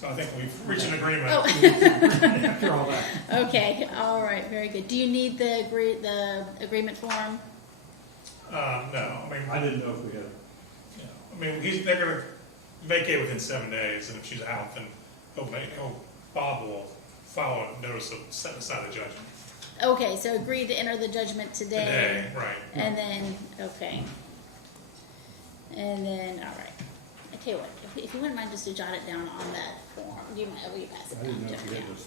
So I think we've reached an agreement. Oh. After all that. Okay, all right, very good. Do you need the agreement form? No, I mean, I didn't know if we had. they're gonna vacate within 7 days, and if she's out, then Bob will file a notice of setting aside the judgment. Okay, so agree to enter the judgment Today, right. And then, okay. And then, all right. I tell you what, if you wouldn't mind just to jot it down on that form, will you pass it I didn't down? know if we had Yeah. this.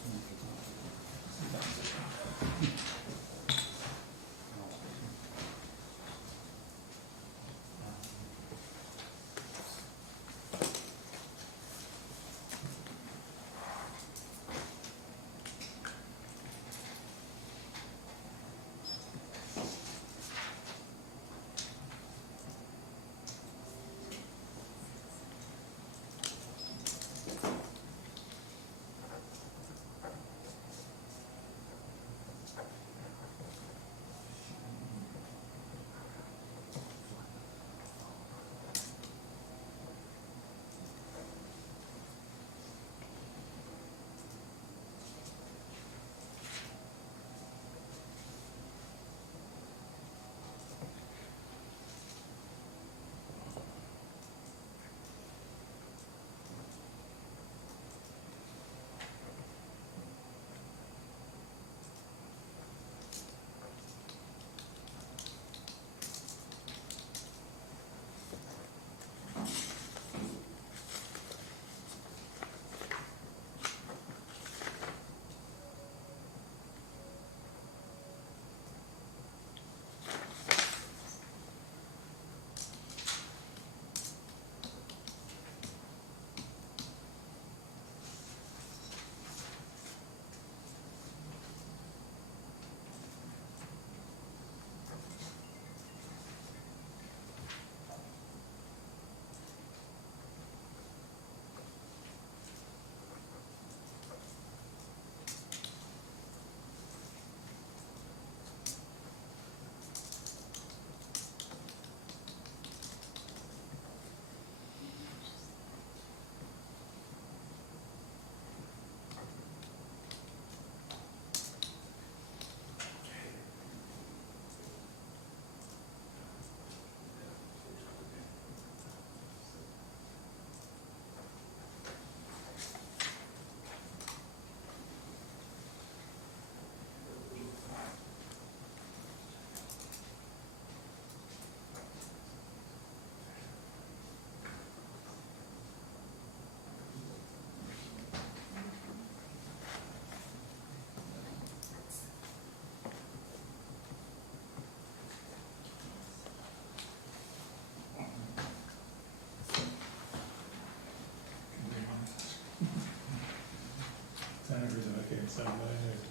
Senators in vacated 7 days,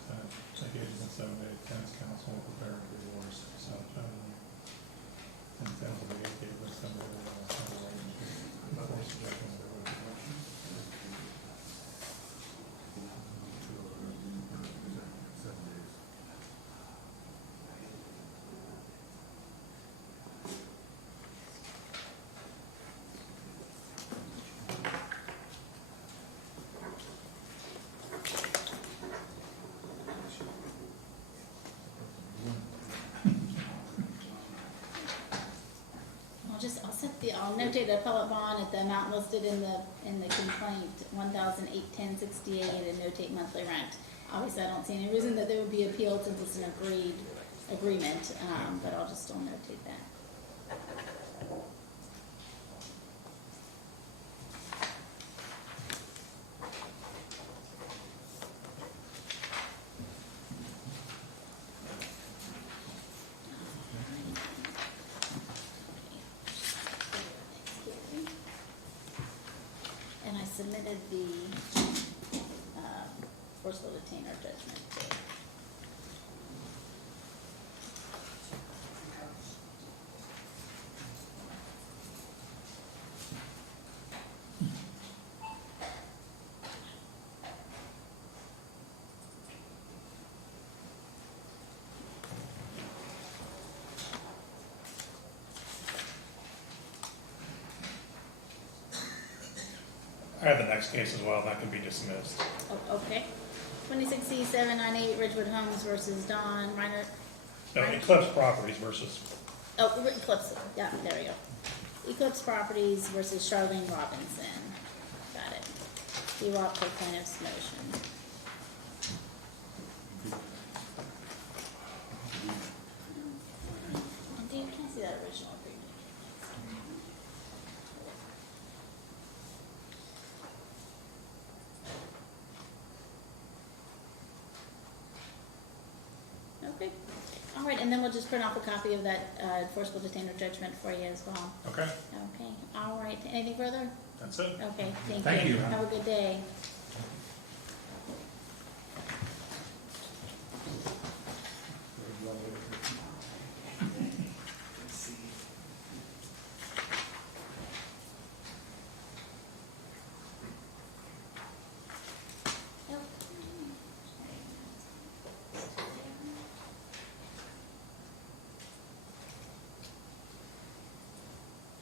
vacated in 7 days, tennis council will prepare a divorce, so, and then will be vacated with somebody, I'll notate the appellate bond at the amount listed in the complaint, $1,810.68, and notate monthly rent. Obviously, I don't see any reason that there would be appeal since it's an agreement, but I'll just still notate that. And I submitted the forcible detainer judgment too. I have the next case as well, that can be dismissed. Oh, okay. 26C798 Ridgewood Homes versus Don Reiner. No, Eclipse Properties versus, Oh, Eclipse, yeah, there we go. Eclipse Properties versus Charlene Robinson. Got it. You opt for plaintiff's motion. And Dave, can I see that original agreement? Okay. All right, and then we'll just print off a copy of that enforceable detainer judgment for you as well. okay, Okay, all right. Anything further? that's it. Okay, Thank thank you. you. Have a good day.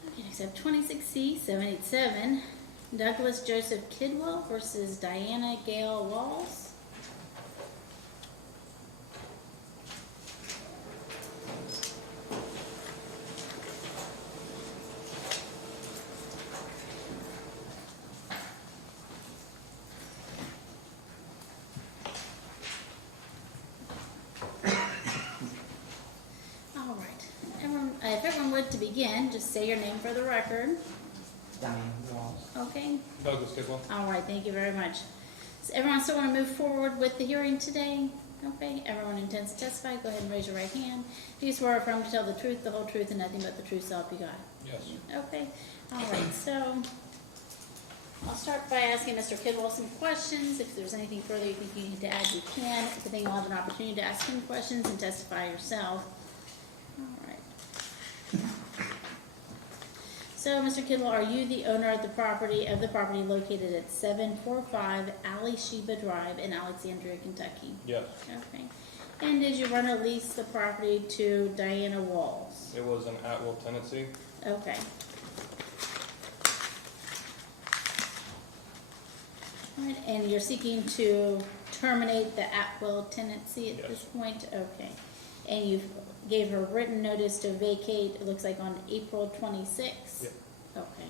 Okay, next up, 26C787, Douglas Joseph Kidwell versus Diana Gale Walls. All right, if everyone would to begin, just say your name for the record. Diane Walls. Okay, Douglas Kidwell. all right, thank you very much. Does everyone still want to move forward with the hearing today? Okay, everyone intends to testify, go ahead and raise your right hand. Do you swear or affirm to tell the truth, the whole truth, and nothing but the truth, so help you God? Yes. Okay, all right, so I'll start by asking Mr. Kidwell some questions. If there's anything further you think you need to add, you can. If you think you'll have an opportunity to ask him questions and testify yourself. All right. So, Mr. Kidwell, are you the owner of the property located at 745 Ali Sheba Drive in Alexandria, Kentucky? Yes. Okay. And did you run or lease the property to Diana Walls? It was an at-will tenancy. Okay. All right, and you're seeking to terminate the at-will tenancy at this point? Okay. And you gave her written notice to vacate, it looks like on April 26th? Yep. Okay.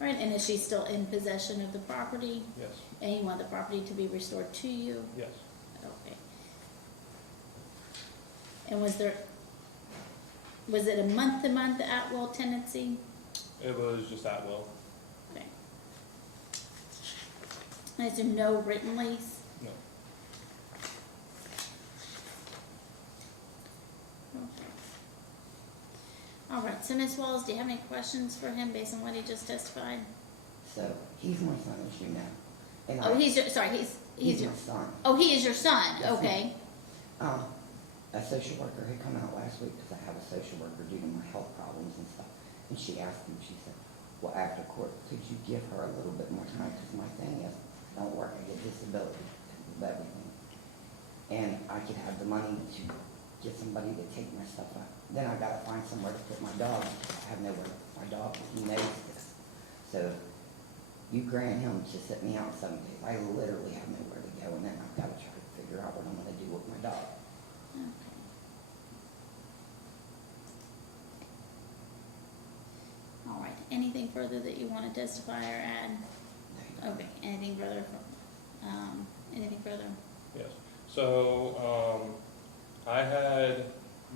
All right, and is she still in possession of the property? Yes. And you want the property to be restored to you? Yes. Okay. And was it a month-to-month at-will tenancy? It was just at-will. Okay. And is there no written lease? No. Okay. All right, so Ms. Walls, do you have any questions for him based on what he just testified? So he's my son, as you know. And Oh, I- he's he's your, my son. oh, he is your son, Yes, okay. A social worker had come out last week because I have a social worker due to my health problems and stuff. And she asked him, she said, well, after court, could you give her a little bit more time? Because my thing is, I don't work, I get disability because of everything. And I could have the money to get somebody to take my stuff out. Then I gotta find somewhere to put my dog. I have nowhere to put my dog, he knows this. So you grant him to sit me out 7 days. I literally have nowhere to go, and then I've gotta try to figure out what I'm gonna do with my dog. Okay. All right, anything further that you want to testify or add? Okay, anything further anything further? Yes. So, I had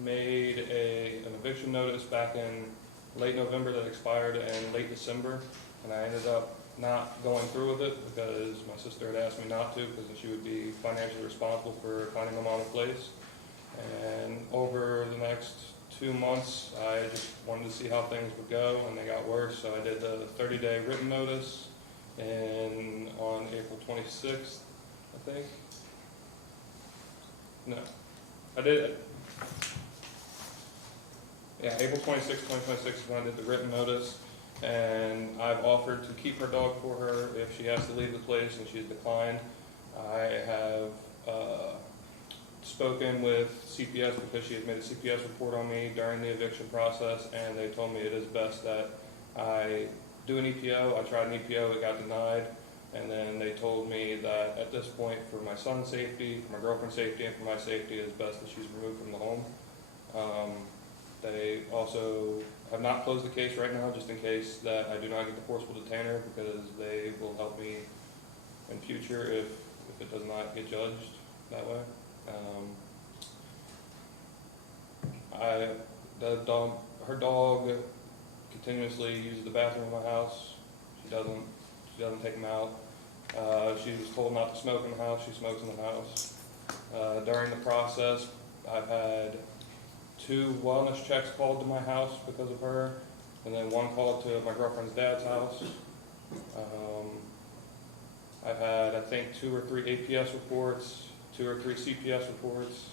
made an eviction notice back in late November that expired in late December, and I ended up not going through with it because my sister had asked me not to because she would be financially responsible for finding them on a place. And over the next 2 months, I just wanted to see how things would go, and they got worse, so I did the 30-day written notice, and on April 26th, I think. No, I did it. Yeah, April 26th, 2026 is when I did the written notice, and I've offered to keep her dog for her if she has to leave the place, and she's declined. I have spoken with CPS because she had made a CPS report on me during the eviction process, and they told me it is best that I do an EPO. I tried an EPO, it got denied, and then they told me that at this point, for my son's safety, for my girlfriend's safety, and for my safety, it is best that she's removed from the home. They also have not closed the case right now, just in case that I do not get the forcible detainer, because they will help me in future if it does not get judged that way. Her dog continuously uses the bathroom in my house. She doesn't take them out. She was told not to smoke in the house. She smokes in the house. During the process, I've had 2 wellness checks called to my house because of her, and then 1 called to my girlfriend's dad's house. I've had, I think, 2 or 3 APS reports, 2 or 3 CPS reports.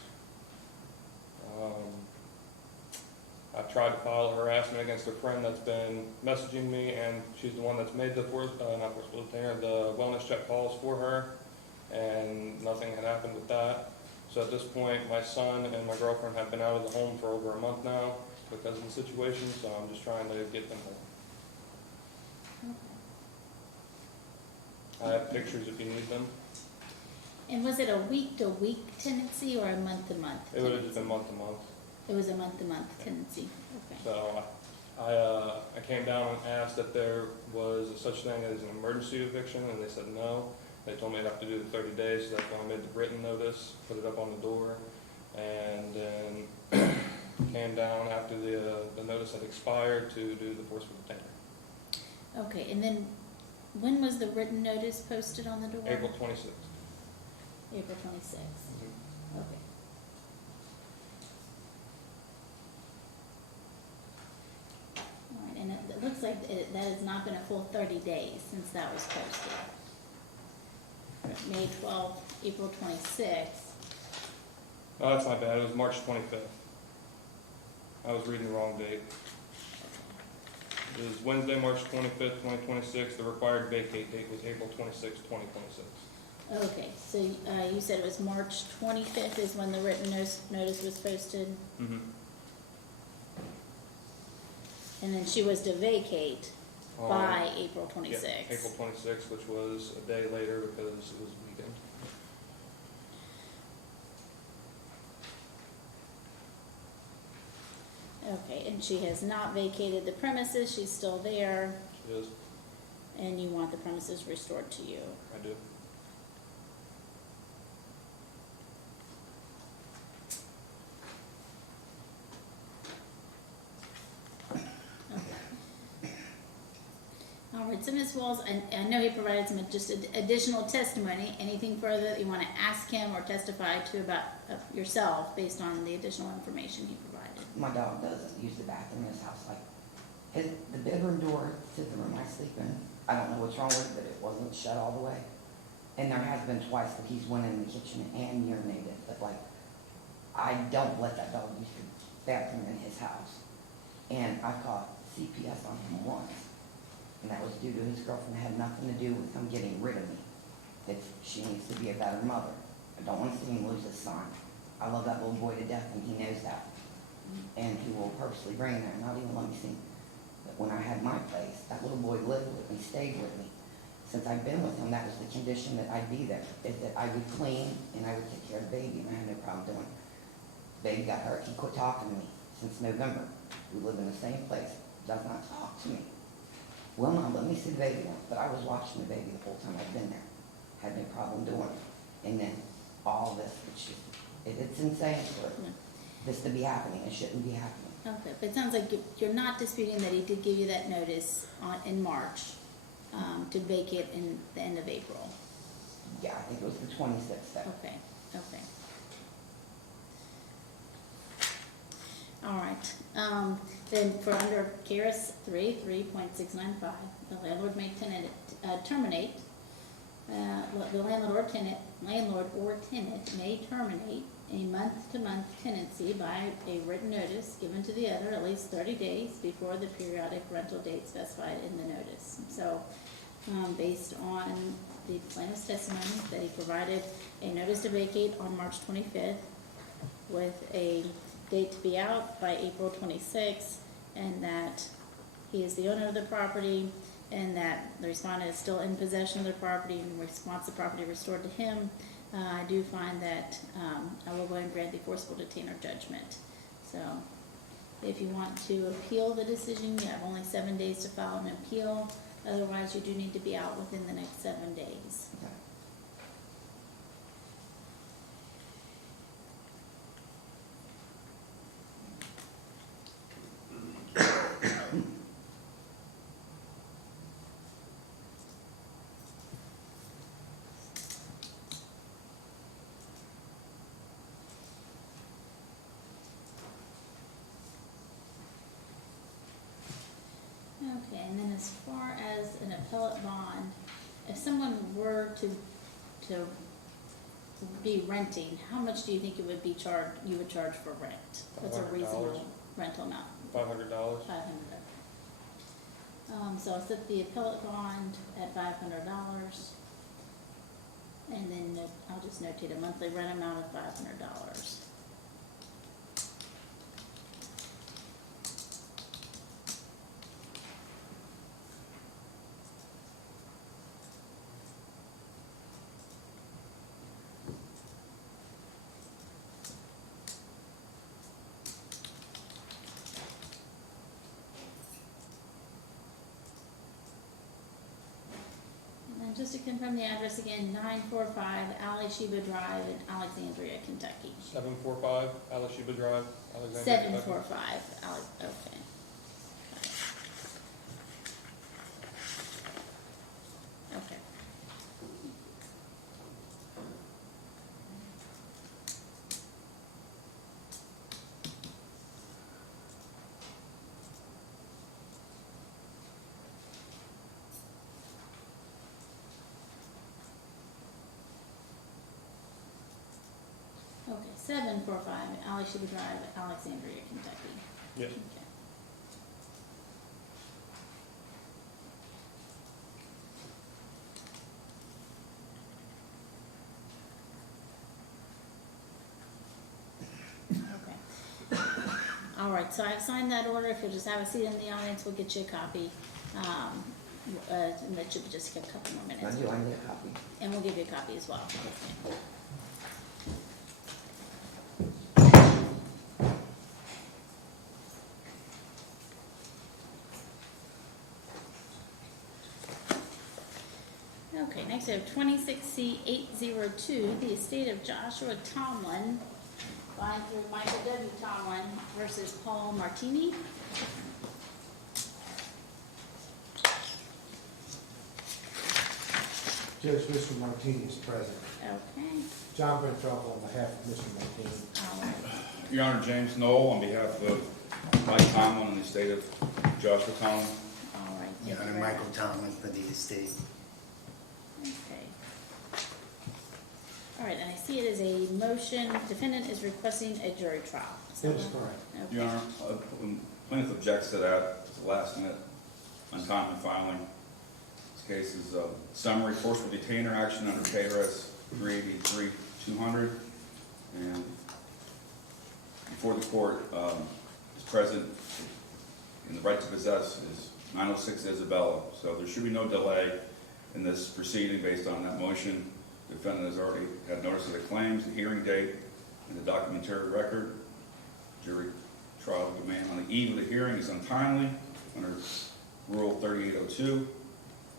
I've tried to file a harassment against a friend that's been messaging me, and she's the one that's made the the wellness check calls for her, and nothing had happened with that. So at this point, my son and my girlfriend have been out of the home for over a month now because of the situation, so I'm just trying to get them home. Okay. I have pictures if you need them. And was it a week-to-week tenancy or a month-to-month? It would have just been month to month. It was a month-to-month tenancy, okay. So I came down and asked if there was such thing as an emergency eviction, and they said no. They told me I'd have to do the 30 days, so that's when I made the written notice, put it up on the door, and then came down after the notice had expired to do the forcible detainer. Okay, and then when was the written notice posted on the door? April 26th. April 26th, okay. All right, and it looks like that has not been a full 30 days since that was posted. May 12th, April 26th. Oh, that's not bad. It was March 25th. I was reading the wrong date. It was Wednesday, March 25th, 2026. The required vacate date was April 26th, 2026. Okay, so you said it was March 25th is when the written notice was posted, Mm-hmm. and then she was to vacate by April 26th. Yeah, April 26th, which was a day later because it was a weekend. Okay, and she has not vacated the premises, she's still there, It is. and you want the premises restored to you. I do. All right, so Ms. Walls, I know he provided some just additional testimony. Anything further that you want to ask him or testify to about yourself based on the additional information he provided? My dog doesn't use the bathroom in his house, like, the bedroom door to the room I sleep in, I don't know what's wrong with it, but it wasn't shut all the way. And there has been twice that he's went in the kitchen and urinated, but like, I don't let that dog use the bathroom in his house. And I caught CPS on him once, and that was due to his girlfriend. It had nothing to do with him getting rid of me. She needs to be a better mother. I don't want to see him lose his son. I love that little boy to death, and he knows that. And he will purposely bring there, not even let me see. But when I had my place, that little boy lived with me, stayed with me. Since I've been with him, that was the condition that I'd be there, is that I would clean and I would take care of the baby, and I had no problem doing it. Baby got hurt, he quit talking to me since November. We live in the same place, does not talk to me. Will not let me see the baby now, but I was watching the baby the whole time I've been there. Had no problem doing it. And then all this, it's insane for this to be happening. It shouldn't be happening. Okay, but it sounds like you're not disputing that he did give you that notice in March to vacate in the end of April. Yeah, I think it was the 26th. Okay, okay. All right, then for under KRS 3.695, the landlord may terminate, the landlord or tenant may terminate a month-to-month tenancy by a written notice given to the other at least 30 days before the periodic rental date specified in the notice. So, based on the plaintiff's testimony that he provided a notice to vacate on March 25th, with a date to be out by April 26th, and that he is the owner of the property, and that the respondent is still in possession of the property and wants the property restored to him, I do find that I will go ahead and grant the forcible detainer judgment. So if you want to appeal the decision, you have only 7 days to file an appeal. Otherwise, you do need to be out within the next 7 days. Okay. Okay, and then as far as an appellate bond, if someone were to be renting, how much do you think it would be you would charge for rent? What's a $500. reasonable rental amount? $500. 500. So I'll set the appellate bond at $500. And then I'll just notate a monthly rent amount of $500. And just to confirm the address again, 945 Ali Sheba Drive in Alexandria, Kentucky. 745 Alashiba Drive, Alexandria, Kentucky. 745 okay. Okay. Okay, 745 Ali Sheba Drive, Alexandria, Kentucky. Yes. Okay. Okay. All right, so I've signed that order. If you'll just have a seat in the audience, we'll get you a copy. And that should just take a couple more Now, minutes. do I need a copy? And we'll give you a copy as well. Okay, next we have 26C802, the estate of Joshua Tomlin, buying through Michael W. Tomlin versus Paul Martini. Judge, Mr. Martini is present. Okay, John Brentroff on behalf of Mr. Martini. all right. Your Honor, James Knoll on behalf of Mike Tomlin and the estate of Joshua Tomlin. All right. Your Honor, Michael Tomlin for the estate. Okay. All right, and I see it as a motion, defendant is requesting a jury trial. That is correct. Okay. Your Honor, plaintiff objects to that, it's a last minute untimely filing. This case is a summary forcible detainer action under KRS 383-200. And before the court is present in the right to possess is 906 Isabella. So there should be no delay in this proceeding based on that motion. The defendant has already had notice of the claims, the hearing date, and the documentary record. Jury trial demand on the eve of the hearing is untimely under Rule 3802.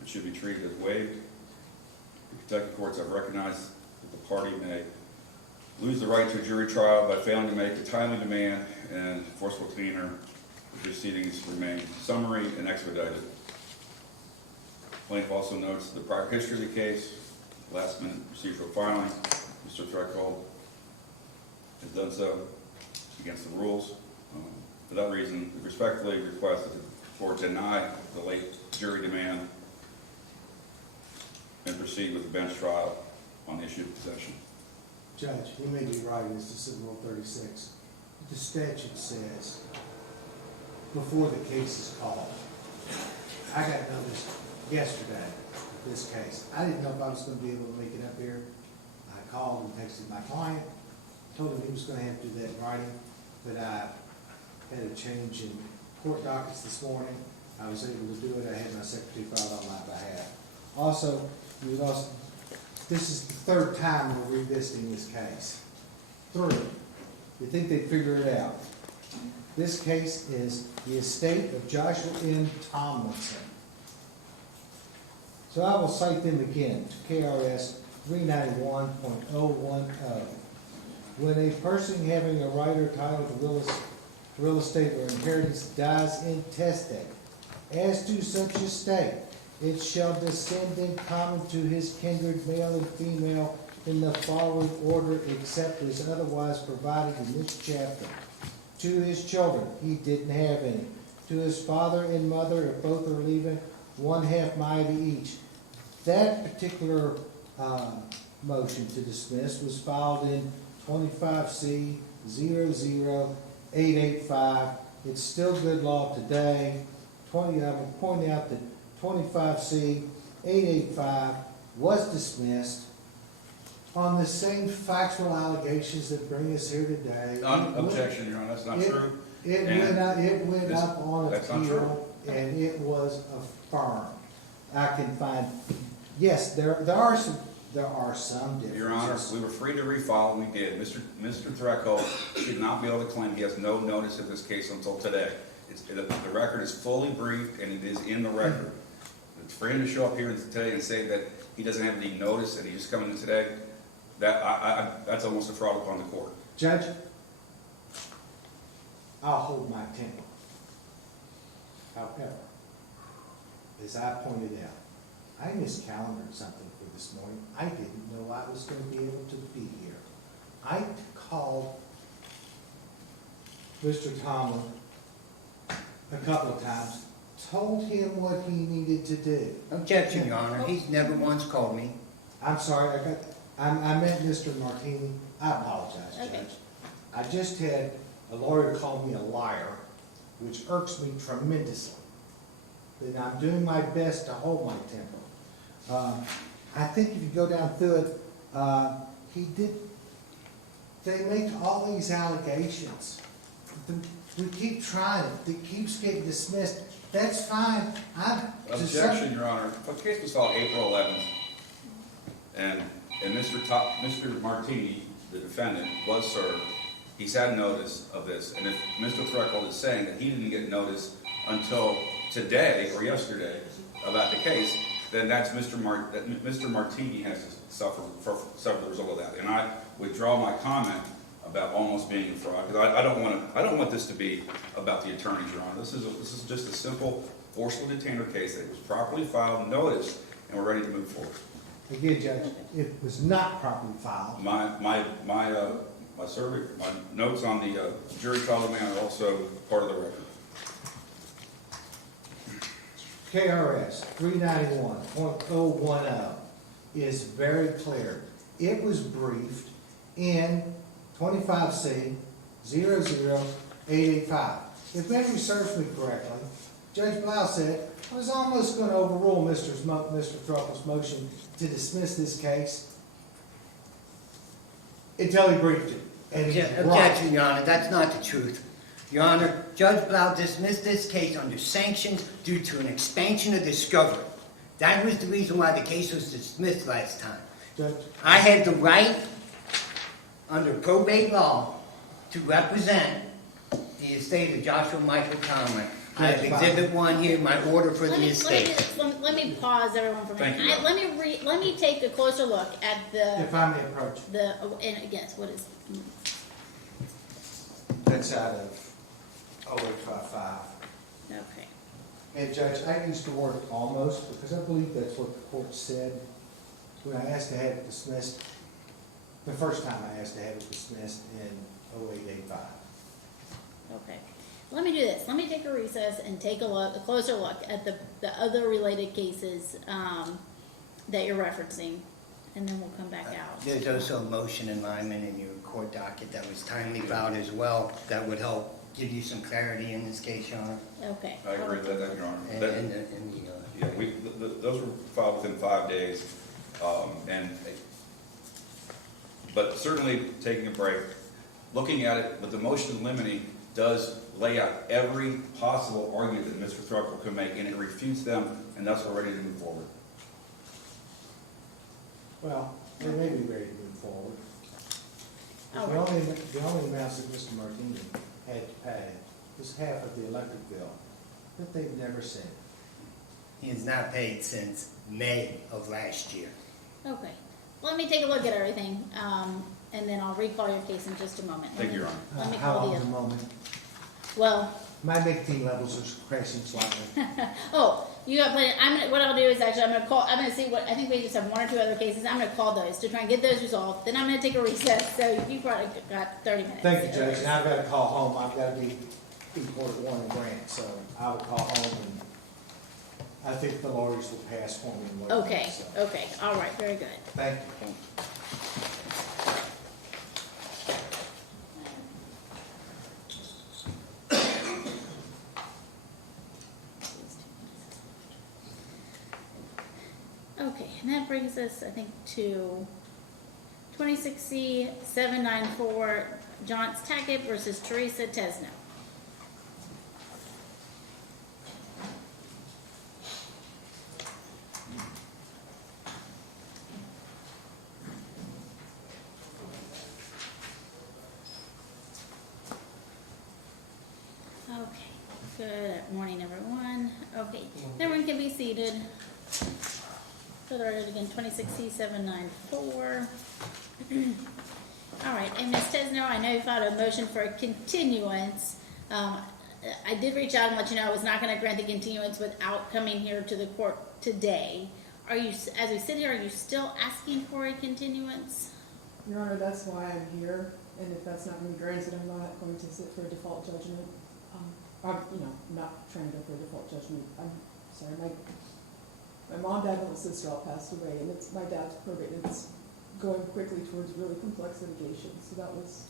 It should be treated as waived. The Kentucky courts have recognized that the party may lose the right to a jury trial by failing to make a timely demand, and forcible detainer proceedings remain summary and expedited. Plaintiff also notes the prior history of the case, last minute procedural filing. Mr. Threadcold has done so against the rules. For that reason, we respectfully request that the court deny the late jury demand and proceed with the bench trial on the issue of possession. Judge, he may be right, it's the Civil Rule 36. The statute says, before the case is called, I got notice yesterday of this case. I didn't know if I was gonna be able to make it up here. I called and texted my client, told him he was gonna have to do that in writing, but I had a change in court dockets this morning. I was able to do it, I had my secretary file on my behalf. Also, this is the third time we're revisiting this case. 3. You think they'd figure it out? This case is the estate of Joshua N. Tomlinson. So I will cite them again to KRS 391.010. When a person having a right or title to real estate or inheritance dies intestate, as to such estate, it shall descend in common to his kindred, male and female, in the following order, except as otherwise provided in this chapter. To his children, he didn't have any. To his father and mother, if both are leaving, 1/2 mile to each. That particular motion to dismiss was filed in 25C 00885. It's still good law today. I will point out that 25C 885 was dismissed on the same factual allegations that bring us here today. Objection, Your Honor, that's not true. It went up on That's not appeal, and it was affirmed. I can find, yes, there are some differences. Your Honor, we were free to refile, and we did. Mr. Threco should not be able to claim he has no notice of this case until today. The record is fully briefed, and it is in the record. It's for him to show up here today and say that he doesn't have any notice and he's just coming in today, that's almost a fraud upon the court. Judge, I'll hold my temper. However, as I pointed out, I miscalendared something for this morning. I didn't know I was going to be able to be here. I called Mr. Tomlin a couple of times, told him what he needed to do. Objection, Your Honor. He's never once called me. I'm sorry, I meant Mr. Martini. I apologize, Okay. Judge. I just had a lawyer call me a liar, which irks me tremendously. And I'm doing my best to hold my temper. I think if you go down through it, they make all these allegations. We keep trying it, it keeps getting dismissed. That's fine. Objection, Your Honor. The case was filed April 11th, and Mr. Martini, the defendant, was served. He's had notice of this, and if Mr. Threco is saying that he didn't get notice until today or yesterday about the case, then that's Mr. Martini has to suffer the result of that. And I withdraw my comment about almost being a fraud, because I don't want this to be about the attorneys, Your Honor. This is just a simple forcible detainer case that was properly filed, noticed, and we're ready to move forward. Again, Judge, it was not properly filed. My notes on the jury trial demand are also part of the record. KRS 391.010 is very clear. It was briefed in 25C 00885. If memory serves me correctly, Judge Blau said, I was almost going to overrule Mr. Thrupple's motion to dismiss this case until he briefed it. And he's right. Objection, Your Honor. That's not the truth. Your Honor, Judge Blau dismissed this case under sanctions due to an expansion of discovery. That was the reason why the case was dismissed last time. Judge, I had the right, under probate law, to represent the estate of Joshua Michael Tomlin. I have Exhibit 1 here, my order for the estate. Let me pause everyone for a minute. Thank you. Let me take a closer look at if I may approach. and guess what is, That's out of 0855. okay. And Judge, I used the word almost because I believe that's what the court said when I asked to have it dismissed, the first time I asked to have it dismissed in 0885. Okay. Let me do this. Let me take a recess and take a closer look at the other related cases that you're referencing, and then we'll come back out. There's also a motion in alignment in your court docket that was timely filed as well. That would help give you some clarity in this case, Your Honor. Okay. I agree with that, Your Honor. Yeah, Those were filed within 5 days, but certainly taking a break looking at it, but the motion in limine does lay out every possible argument that Mr. Thruple can make, and it refutes them, and thus we're ready to move forward. Well, they may be ready to move forward. Oh. The only amounts that Mr. Martini had to pay was half of the electric bill, but they've never said. He has not paid since May of last year. Okay, let me take a look at everything, and then I'll recall your case in just a moment. Thank you, Your Honor. Let me How call long's the, the moment? well, My nicotine levels are crashing slightly. oh, you got plenty, what I'll do is actually, I'm gonna see what, I think we just have 1 or 2 other cases, I'm gonna call those to try and get those resolved, then I'm gonna take a recess, so you probably got 30 minutes. Thank you, Judge, and I've got to call home, I've got to be in court at 1 in Grant, so I will call home, and I think the lawyers will pass for me. and whatnot, Okay, so. okay, all right, very good. Thank you. Okay, and that brings us, I think, to 26C 794, Johns Tackett versus Teresa Tesno. Okay, good morning, everyone. Okay, everyone can be seated. For the record again, 26C 794. All right, and Ms. Tesno, I know you filed a motion for a continuance. I did reach out and let you know I was not gonna grant the continuance without coming here to the court today. Are you, as we sit here, are you still asking for a continuance? Your Honor, that's why I'm here, and if that's not going to be granted, I'm not going to sit for a default judgment. I'm, not trying to go for a default judgment. I'm sorry, my mom, dad, and little sister all passed away, and it's my dad's probate, and it's going quickly towards really complex litigation, so that was...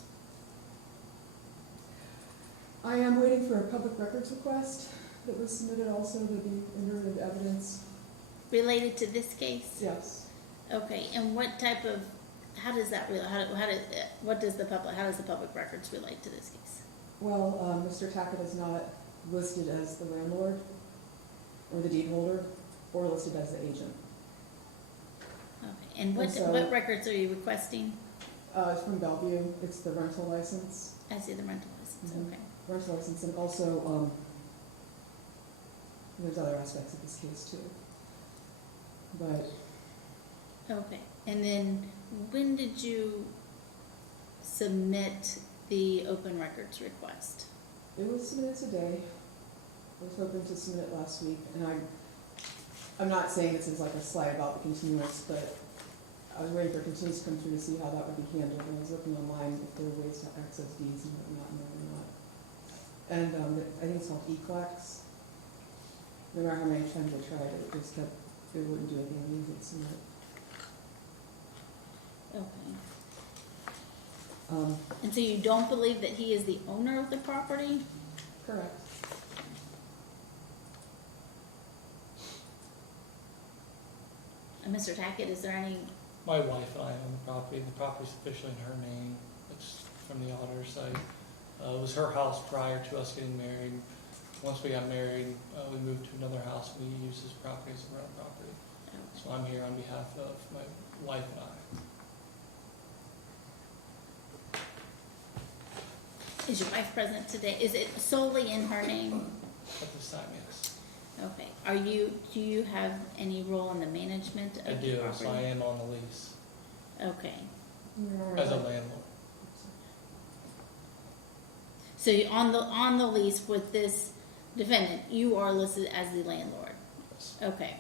I am waiting for a public records request that was submitted also to be entered into evidence. Related to this case? Yes. Okay, and what type of, how does that, how does the public records relate to this case? Well, Mr. Tackett is not listed as the landlord or the deed holder or listed as the agent. Okay, and what, And so- what records are you requesting? It's from Bellevue. It's the rental license. I see the rental license, Mhm. okay. Rental license, and also, there's other aspects of this case too. But Okay, and then when did you submit the open records request? it was submitted today. I was hoping to submit it last week, and I'm not saying this is like a slide about the continuance, but I was waiting for continuance to come through to see how that would be handled, and I was looking online if there were ways to access deeds and whatnot, and there were not. And I think it's called eClax. No matter how many times I tried it, just kept, it wouldn't do anything, I needed to submit. Okay, Um, and so you don't believe that he is the owner of the property? correct. And Mr. Tackett, is there any, My wife and I own the property. The property's officially in her name. It's from the auditor's side. It was her house prior to us getting married. Once we got married, we moved to another house. We use this property as a rental property. So I'm here on behalf of my wife and I. is your wife present today? Is it solely in her name? At this time, yes. Okay, do you have any role in the management of I the do, property? so I am on the lease Okay, as a landlord. so on the lease with this defendant, you are listed as the landlord? Yes. Okay.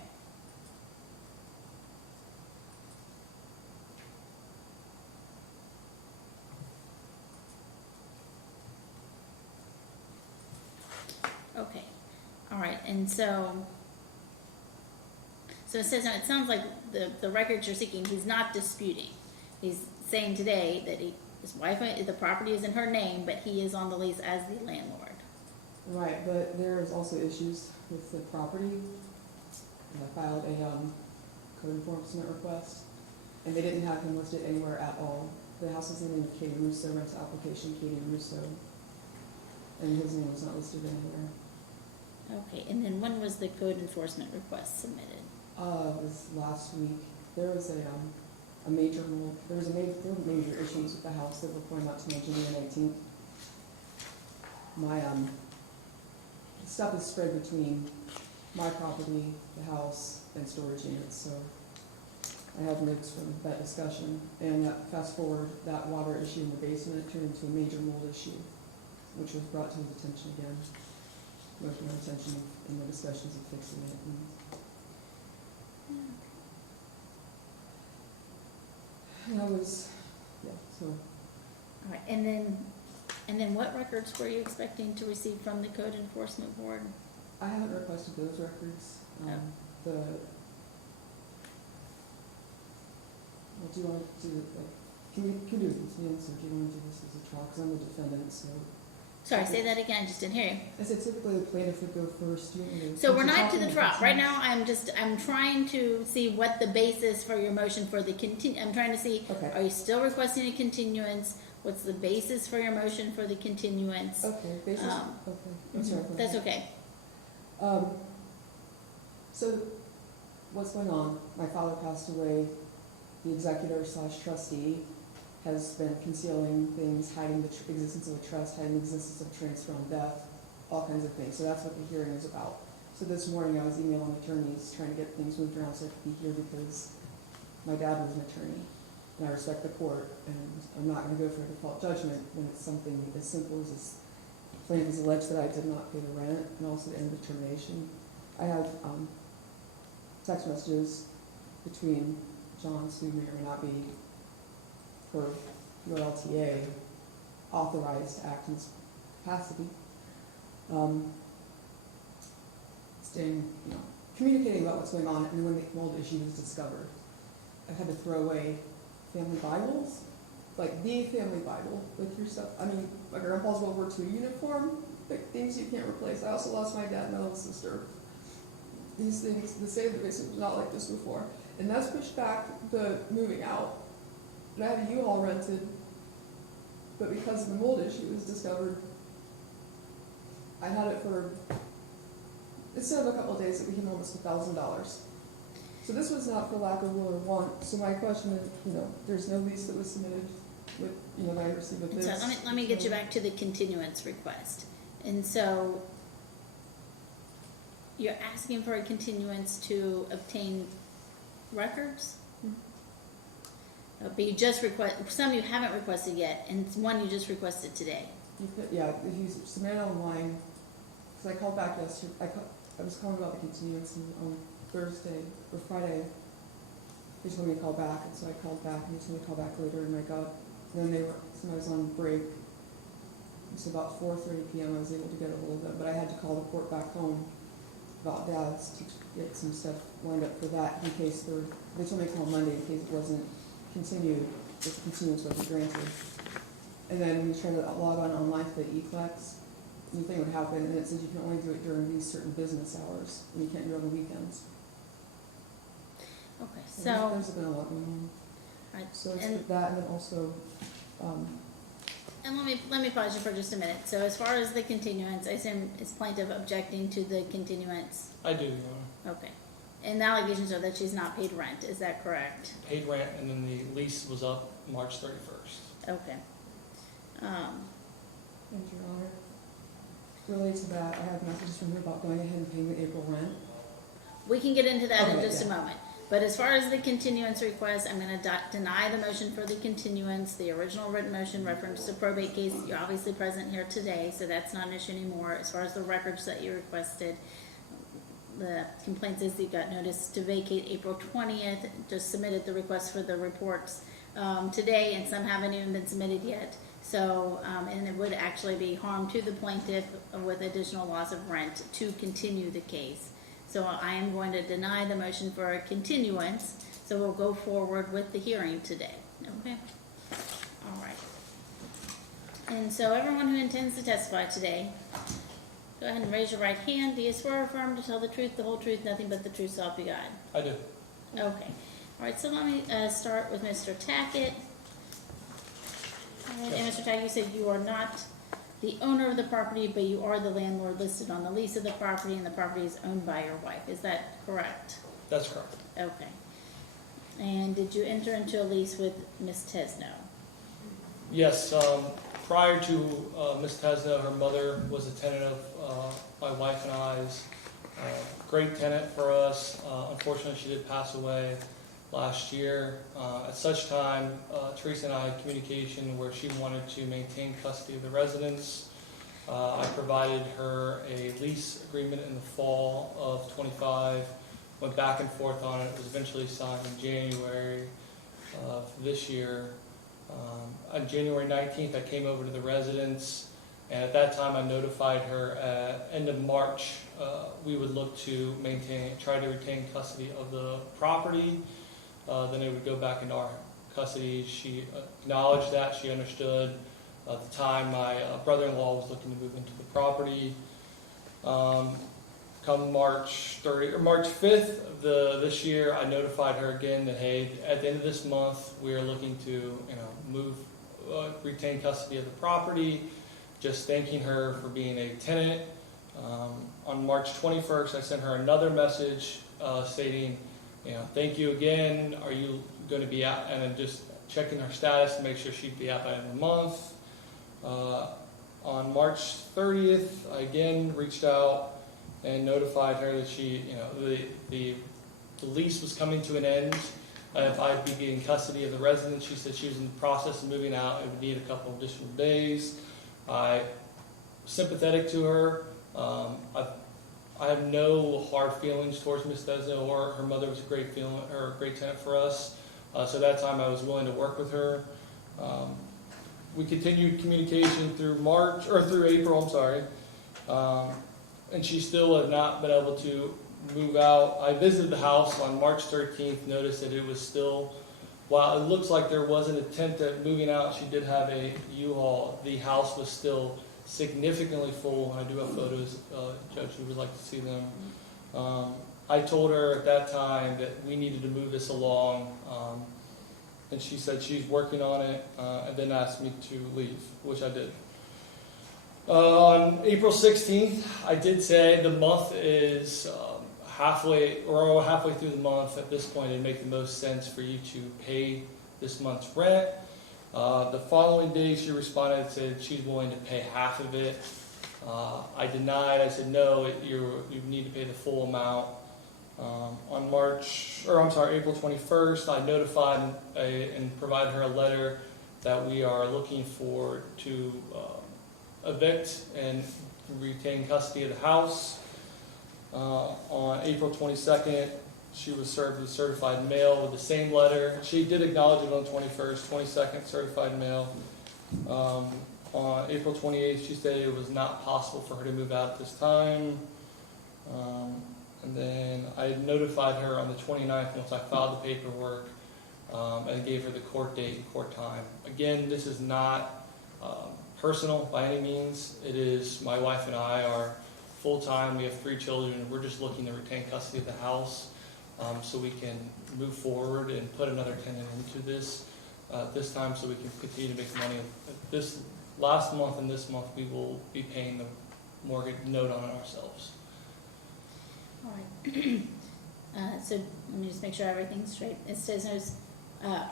Okay, all right, and so it says, now it sounds like the records you're seeking, he's not disputing. He's saying today that his wife, the property is in her name, but he is on the lease as the landlord. Right, but there is also issues with the property. And I filed a code enforcement request, and they didn't have him listed anywhere at all the house is in the name of Katie Russo, rental application Katie Russo, and his name was not listed anywhere. Okay, and then when was the code enforcement request submitted? It was last week. There was a major, there were major issues with the house that were pointed out to me on January 19th. My, stuff is spread between my property, the house, and storage units, so I have notes from that discussion. And fast forward, that water issue in the basement turned into a major mold issue, which was brought to his attention again. Brought to my attention in the discussions of fixing it. And I was, yeah, so All right, and then what records were you expecting to receive from the code enforcement board? I haven't requested those records. Do you want to do, can you do it with me, so do you want to do this as a trial, because I'm the defendant, so. Sorry, say that again, I just didn't hear you. I said typically the plaintiff would go first. Do you want me to? So we're since you're not to the talking trial. about Right now, I'm trying to see what the basis for your motion for the I'm trying to see, Okay. are you still requesting a continuance? What's the basis for your motion for the continuance? Okay, basis, okay, I'm sorry. go That's ahead. okay. So, what's going on? My father passed away. The executor / trustee has been concealing things, hiding the existence of a trust, hiding the existence of transfer on death, all kinds of things. So that's what the hearing is about. So this morning I was emailing attorneys, trying to get things moved around so I could be here because my dad was an attorney. And I respect the court, and I'm not going to go for a default judgment when it's something as simple as this plaintiff has alleged that I did not pay the rent, and also the end of termination. I have text messages between Johns, who may or may not be per your LTA authorized to act in this capacity, staying, communicating about what's going on, and then when the mold issue was discovered, I've had to throw away family Bibles, like the family Bible with your stuff. I mean, my grandpa's World War II uniform, like things you can't replace. I also lost my dad and my little sister. These things, the state of the basement was not like this before. And that's pushed back the moving out. And I had a U-Haul rented, but because the mold issue was discovered, I had it for, instead of a couple of days, it became almost $1,000. So this was not for lack of will or want. So my question is, there's no lease that was submitted with, that I received with this. So let me get you back to the continuance request. And so you're asking for a continuance to obtain records? But you just some you haven't requested yet, and one you just requested today. If you submit it online, because I called back yesterday, I was calling about the continuance on Thursday or Friday. They told me to call back, and so I called back, and they told me to call back later, and then I was on break. So about 4:30 p.m. I was able to get a hold of them, but I had to call the court back home about Dad's to get some stuff lined up for that in case they told me to call Monday in case it wasn't continued, if continuance wasn't granted. And then when you try to log on online to the eClex, nothing would happen, and it says you can only do it during these certain business hours, and you can't do it on the weekends. Okay, So so, there's been a lot going on. right, So it's and- with that, and then also, and let me pause you for just a minute. So as far as the continuance, I assume is plaintiff objecting to the continuance? I do, Okay. And the allegations are that she's not paid rent, is that correct? paid rent, and then the lease was up March 31st. Okay. thank you, Your Honor. Related to that, I have messages from her about going ahead and paying the April rent. We can get into that in Okay, just a moment. But as far as the continuance request, I'm gonna deny the motion for the continuance. The original written motion referenced the probate case. You're obviously present here today, so that's not an issue anymore. As far as the records that you requested, the complaint says that you got notice to vacate April 20th, just submitted the request for the reports today, and some haven't even been submitted yet. So, and it would actually be harm to the plaintiff with additional loss of rent to continue the case. So I am going to deny the motion for a continuance, so we'll go forward with the hearing today, okay? All right. And so everyone who intends to testify today, go ahead and raise your right hand. Do you swear or affirm to tell the truth, the whole truth, nothing but the truth, so help you God? I do. Okay. All right, so let me start with Mr. Tackett. Alright, and Mr. Tag, you said you are not the owner of the property, but you are the landlord listed on the lease of the property, and the property is owned by your wife, is that correct? That's correct. Okay. And did you enter into a lease with Ms. Tesno? Yes, prior to Ms. Tesno, her mother was a tenant of my wife and I's. Great tenant for us. Unfortunately, she did pass away last year. At such time, Teresa and I had communication where she wanted to maintain custody of the residence. I provided her a lease agreement in the fall of '25, went back and forth on it. It was eventually signed in January of this year. On January 19th, I came over to the residence, and at that time I notified her at end of March we would look to try to retain custody of the property. Then it would go back into our custody. She acknowledged that, she understood. At the time, my brother-in-law was looking to move into the property. Come March 5th of this year, I notified her again that, hey, at the end of this month, we are looking to, retain custody of the property. Just thanking her for being a tenant. On March 21st, I sent her another message stating, thank you again. Are you going to be out? And I'm just checking her status to make sure she'd be out by the end of the month. On March 30th, I again reached out and notified her that she, the lease was coming to an end. If I'd be getting custody of the residence, she said she was in the process of moving out. It would need a couple additional days. I was sympathetic to her. I have no hard feelings towards Ms. Tesno or her mother was a great tenant for us. So that time I was willing to work with her. We continued communication through April, and she still had not been able to move out. I visited the house on March 13th, noticed that it was still, while it looks like there was an attempt at moving out, she did have a U-Haul. The house was still significantly full. I do have photos, Judge, you would like to see them. I told her at that time that we needed to move this along, and she said she's working on it, and then asked me to leave, which I did. On April 16th, I did say the month is halfway through the month. At this point, it'd make the most sense for you to pay this month's rent. The following day, she responded and said she's willing to pay half of it. I denied. I said, no, you need to pay the full amount. On April 21st, I notified and provided her a letter that we are looking to evict and retain custody of the house. On April 22nd, she was served with certified mail with the same letter. She did acknowledge it on the 21st, 22nd, certified mail. On April 28th, she said it was not possible for her to move out at this time. And then I notified her on the 29th once I filed the paperwork and gave her the court date and court time. Again, this is not personal by any means. It is, my wife and I are full-time. We have 3 children, and we're just looking to retain custody of the house so we can move forward and put another tenant into this time so we can continue to make money. This last month and this month, we will be paying the mortgage note on it ourselves. All right. So let me just make sure everything's straight. It says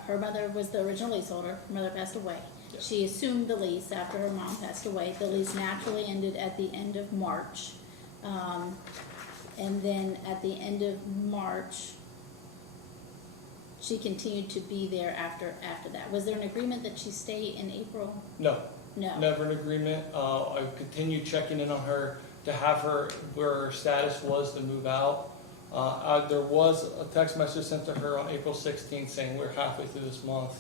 her mother was the original leaseholder. Her mother passed away. Yes. She assumed the lease after her mom passed away. The lease naturally ended at the end of March. And then at the end of March, she continued to be there after that. Was there an agreement that she stay in April? No. No. Never an agreement. I continued checking in on her to have her where her status was to move out. There was a text message sent to her on April 16th saying we're halfway through this month.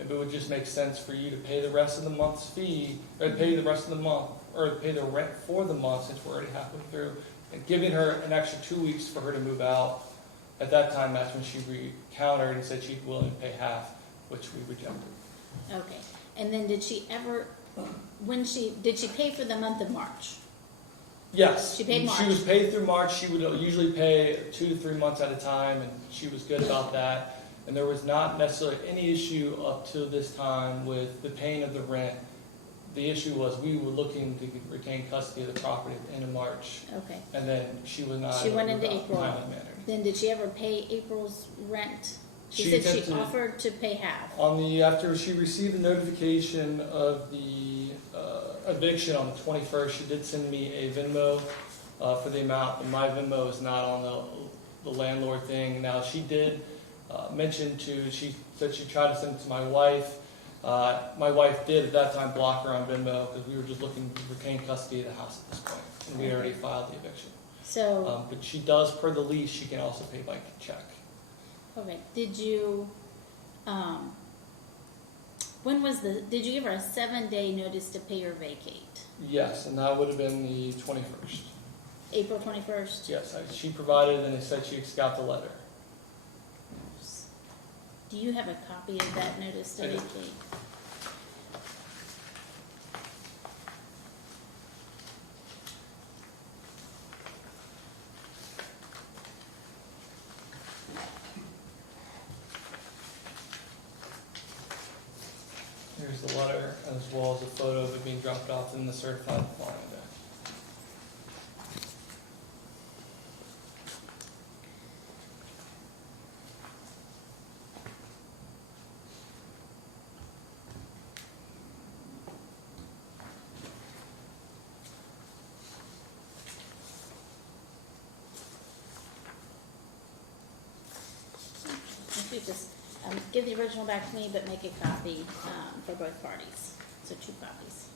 If it would just make sense for you to pay the rest of the month's fee, or pay the rest of the month, or pay the rent for the month since we're already halfway through, and giving her an extra 2 weeks for her to move out. At that time, that's when she countered and said she's willing to pay half, which we rejected. Okay. And then did she pay for the month of March? Yes. She paid March. She was paid through March. She would usually pay 2 to 3 months at a time, and she was good about that. And there was not necessarily any issue up to this time with the paying of the rent. The issue was we were looking to retain custody of the property at the end of March, Okay. and then she was not. She went able to into move out April. in a timely manner. Then did she ever pay April's rent? She She said she attempted- offered to pay half. After she received the notification of the eviction on the 21st, she did send me a Venmo for the amount, but my Venmo is not on the landlord thing. Now, she did mention she said she tried to send it to my wife. My wife did at that time block her on Venmo because we were just looking to retain custody of the house at this point, and we already filed the eviction. So, But she does, per the lease, she can also pay by check. okay, did you, did you give her a 7-day notice to pay or vacate? Yes, and that would have been the 21st. April 21st? Yes, she provided, and it said she got the letter. Do you have a copy of that notice to I do. vacate? Here's the letter, as well as a photo of it being dropped off in the certified filing deck. If you just, give the original back to me, but make a copy, for both parties, so 2 copies.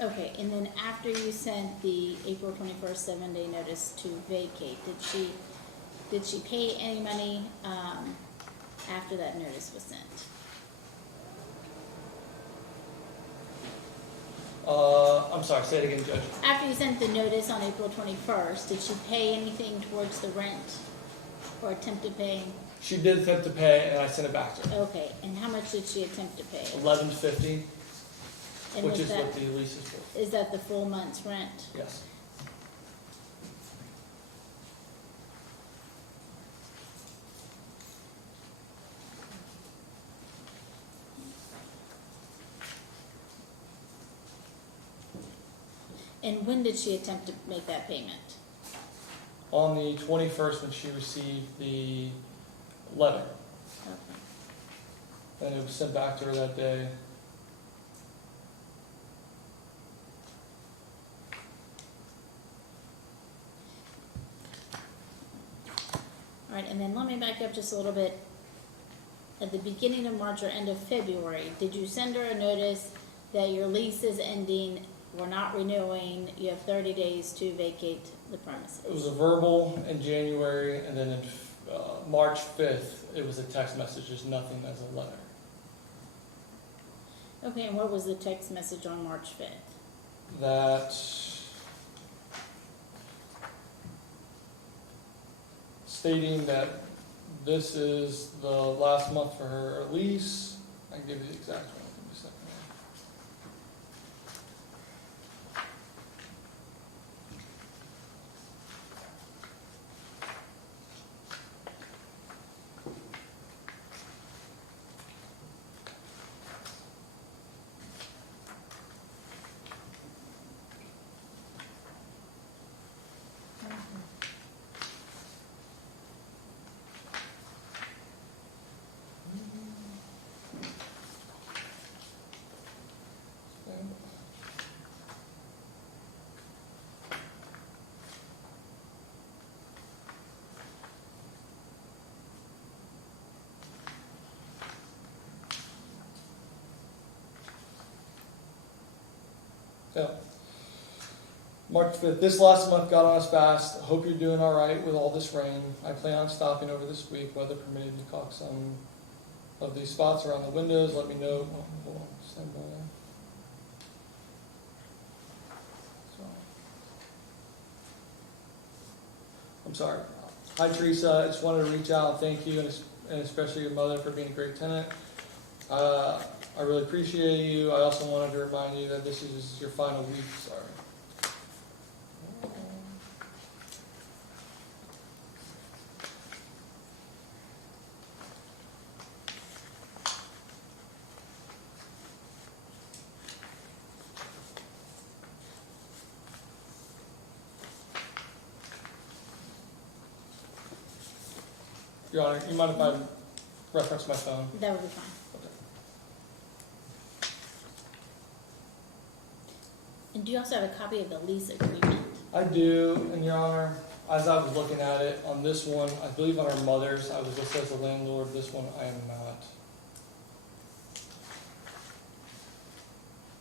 Okay, and then after you sent the April 21st 7-day notice to vacate, did she pay any money, after that notice was sent? I'm sorry, say it again, Judge. After you sent the notice on April 21st, did she pay anything towards the rent or attempt to pay? She did attempt to pay, and I sent it back to her. Okay, and how much did she attempt to pay? $11.50, And which was is that, what the lease is for. is that the full month's rent? Yes. And when did she attempt to make that payment? On the 21st, when she received the letter, Okay. and it was sent back to her that day. All right, and then let me back up just a little bit. At the beginning of March or end of February, did you send her a notice that your lease is ending, we're not renewing, you have 30 days to vacate the premises? It was a verbal in January, and then in March 5th, it was a text message, just nothing as a letter. Okay, and what was the text message on March 5th? That stating that this is the last month for her lease. I can give you the exact one. Give me a second. Yeah. March 5th. This last month got on us fast. Hope you're doing all right with all this rain. I plan on stopping over this week, weather permitting, to caulk some of these spots around the windows. Let me know. Oh, hold on. Stand by there. I'm sorry. Hi, Teresa. I just wanted to reach out and thank you, and especially your mother, for being a great tenant. I really appreciate you. I also wanted to remind you that this is your final week, sorry. Your Honor, you mind if I reference my phone? That would be fine. And do you also have a copy of the lease agreement? I do, and Your Honor, as I was looking at it, on this one, I believe on our mother's, I was listed as the landlord. This one, I am not.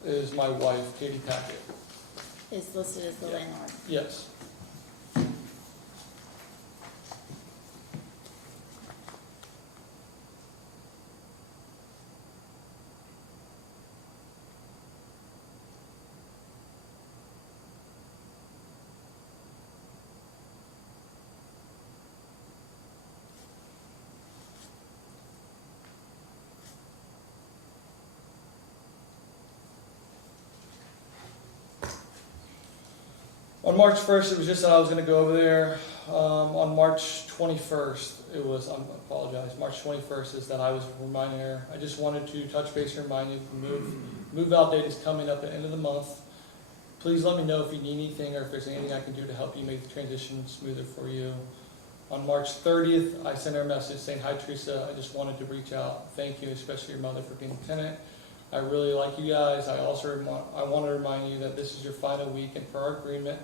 It is my wife, Katie Packett. Is listed as the Yeah. landlord. Yes. On March 1st, it was just that I was going to go over there. On March 21st, it was, I apologize, March 21st is that I was reminding her. I just wanted to touch base and remind you, move out date is coming up at the end of the month. Please let me know if you need anything or if there's anything I can do to help you make the transition smoother for you. On March 30th, I sent her a message saying, "Hi Teresa, I just wanted to reach out. Thank you, especially your mother, for being a tenant. I really like you guys. I want to remind you that this is your final week, and per our agreement,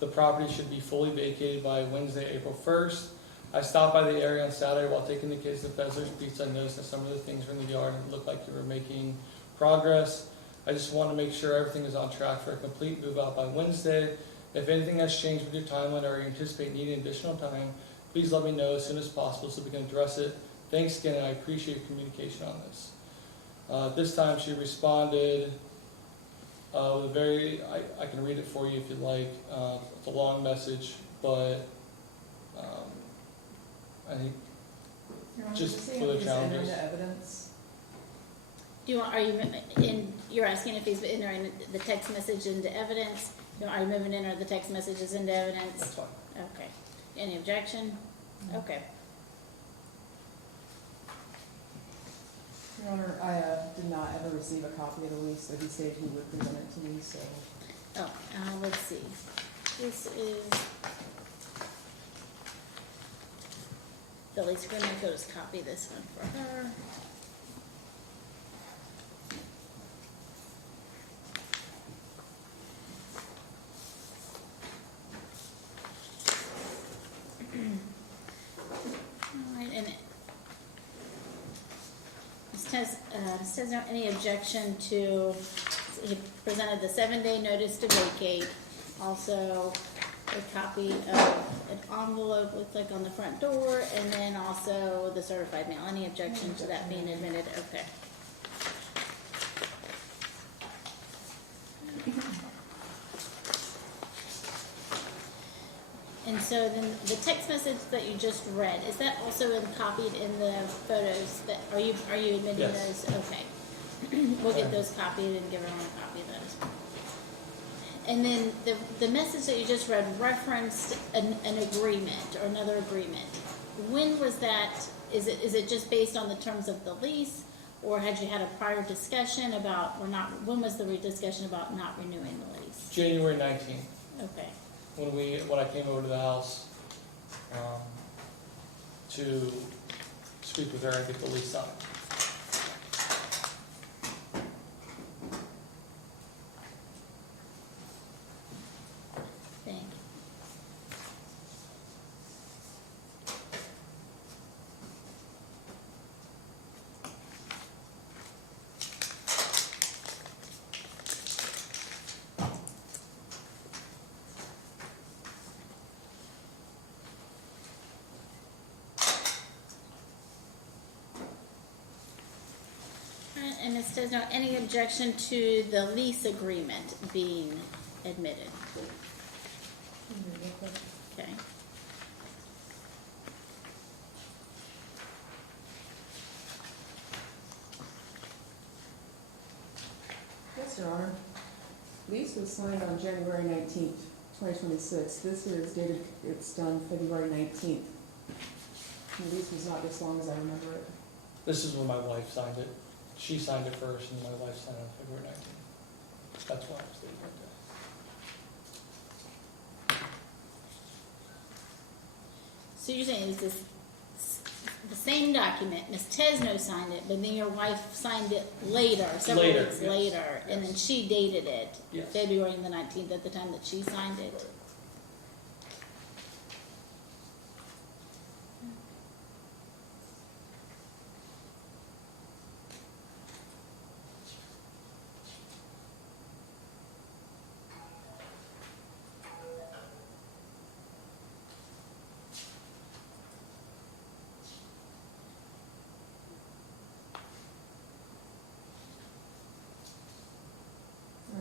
the property should be fully vacated by Wednesday, April 1st. I stopped by the area on Saturday while taking the kids to Fezler's Pizza. I noticed that some of the things were in the yard and it looked like you were making progress. I just want to make sure everything is on track for a complete move out by Wednesday. If anything has changed with your timeline or you anticipate needing additional time, please let me know as soon as possible so we can address it. Thanks again, and I appreciate your communication on this." This time she responded with a very, I can read it for you if you'd like. It's a long message, but I think Your Honor, Just you're saying for the he's entering challenges. the evidence? Do you want, you're asking if he's entering the text message into evidence? Are you moving in or the text messages into that's evidence? fine. Okay. Any objection? Okay. Your Honor, I did not ever receive a copy of the lease, so he said he would present it to me, so. Oh, let's see. This is the lease agreement. Go just copy this one for her. All right, and says no any objection to, he presented the 7-day notice to vacate, also a copy of an envelope, looks like on the front door, and then also the certified mail. Any objection to that being admitted? Okay. And so then the text message that you just read, is that also copied in the photos that, are you admitting Yes. those? Okay. We'll get those copied and give everyone a copy of those. And then the message that you just read referenced an agreement or another agreement. When was that, is it just based on the terms of the lease? Or had you had a prior discussion about, when was the discussion about not renewing the lease? January 19th, Okay. when I came over to the house to speak with her and get the lease signed. Thank you. And it says no, any objection to the lease agreement being admitted? Okay. Yes, Your Honor. Lease was signed on January 19th, 2026. This here is dated, it's done February 19th. The lease was not as long as I remember it. This is when my wife signed it. She signed it first, and my wife signed it on February 19th. That's why I was leaving right there. So you're saying it's this, the same document, Ms. Tesno signed it, but then your wife signed it later, several Later, weeks yes, later, and then yes. she dated it Yes. February the 19th at the time that she signed it.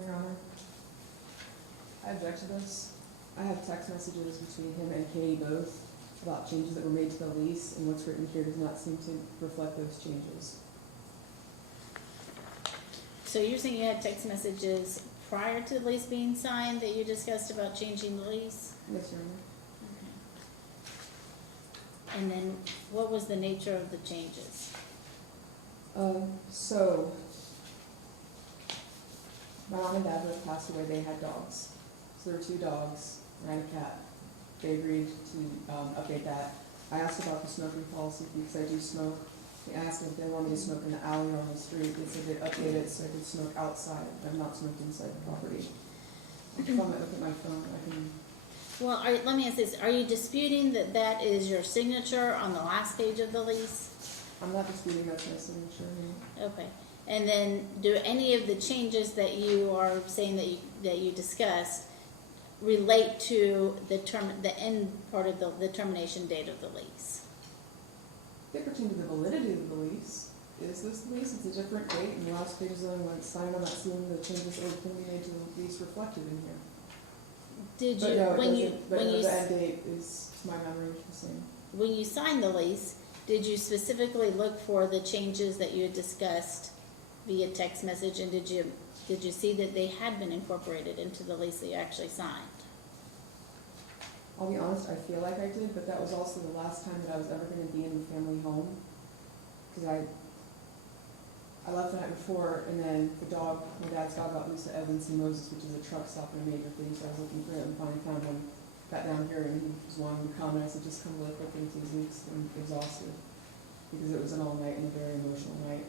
Your Honor, I object to this. I have text messages between him and Katie both about changes that were made to the lease, and what's written here does not seem to reflect those changes. So you're saying you had text messages prior to the lease being signed that you discussed about changing the lease? Yes, Your Honor. Okay. And then what was the nature of the changes? So, my mom and dad both passed away, they had dogs. So there were 2 dogs, and a cat. They agreed to update that. I asked about the smoking policy because I do smoke. They asked me if they wanted me to smoke in the alley or on the street. They said they'd update it so I could smoke outside. I've not smoked inside the property. If I might look at my phone, I can, Well, let me ask this, are you disputing that that is your signature on the last page of the lease? I'm not disputing that's my signature. No. Okay, and then do any of the changes that you are saying that you discussed relate to the end part of the termination date of the lease? They pertain to the validity of the lease. Is this the lease? It's a different date, and the last page is the only one that's signed. I'm not seeing the changes that can be made to the lease reflected in here. Did But you, no, it when you, doesn't. But when no, you, the end date is, to my memory, the same. when you signed the lease, did you specifically look for the changes that you had discussed via text message, and did you see that they had been incorporated into the lease that you actually signed? I'll be honest, I feel like I did, but that was also the last time that I was ever gonna be in the family home. Cause I left the night before, and then the dog, my dad's dog got loose at Evans and Moses, which is a truck stop and a major thing, so I was looking for him, and finally found him. Got down here, and he was wanting to come, and I said, just come really quickly, please, weeks, and exhausted. Because it was an all night and a very emotional night.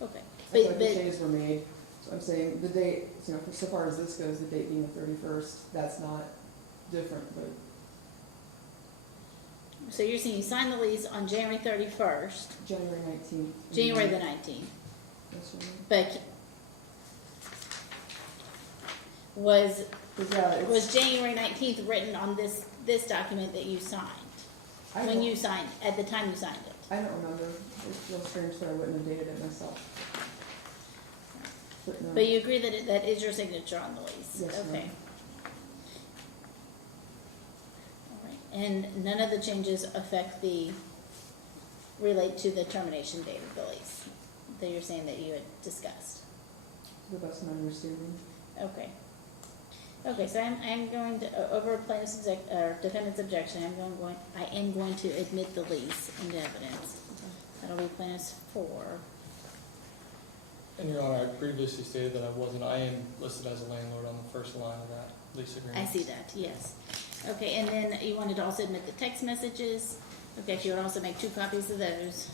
Okay, I feel like the but, changes were made, so I'm saying the date, you know, for so far as this goes, the date being the 31st, that's not different, but so you're saying you signed the lease on January 31st, January 19th. January the 19th, Yes, Your Honor. but was But yeah, it's, Was January 19th written on this document that you signed? I When don't, you signed, at the time you signed it? I don't remember, it feels strange that I wouldn't have dated it myself. But no. But you agree that that is your signature on the lease? Yes, ma'am. Okay. All right, and none of the changes relate to the termination date of the lease that you're saying that you had discussed? To the best of my understanding. Okay. Okay, so I'm going to, over plaintiff's defendant's objection, I am going to admit the lease into evidence. That'll be plaintiff's 4. And Your Honor, I previously stated that I am listed as a landlord on the first line of that lease agreement. I see that, yes. Okay, and then you wanted to also admit the text messages. Okay, if you would also make 2 copies of those.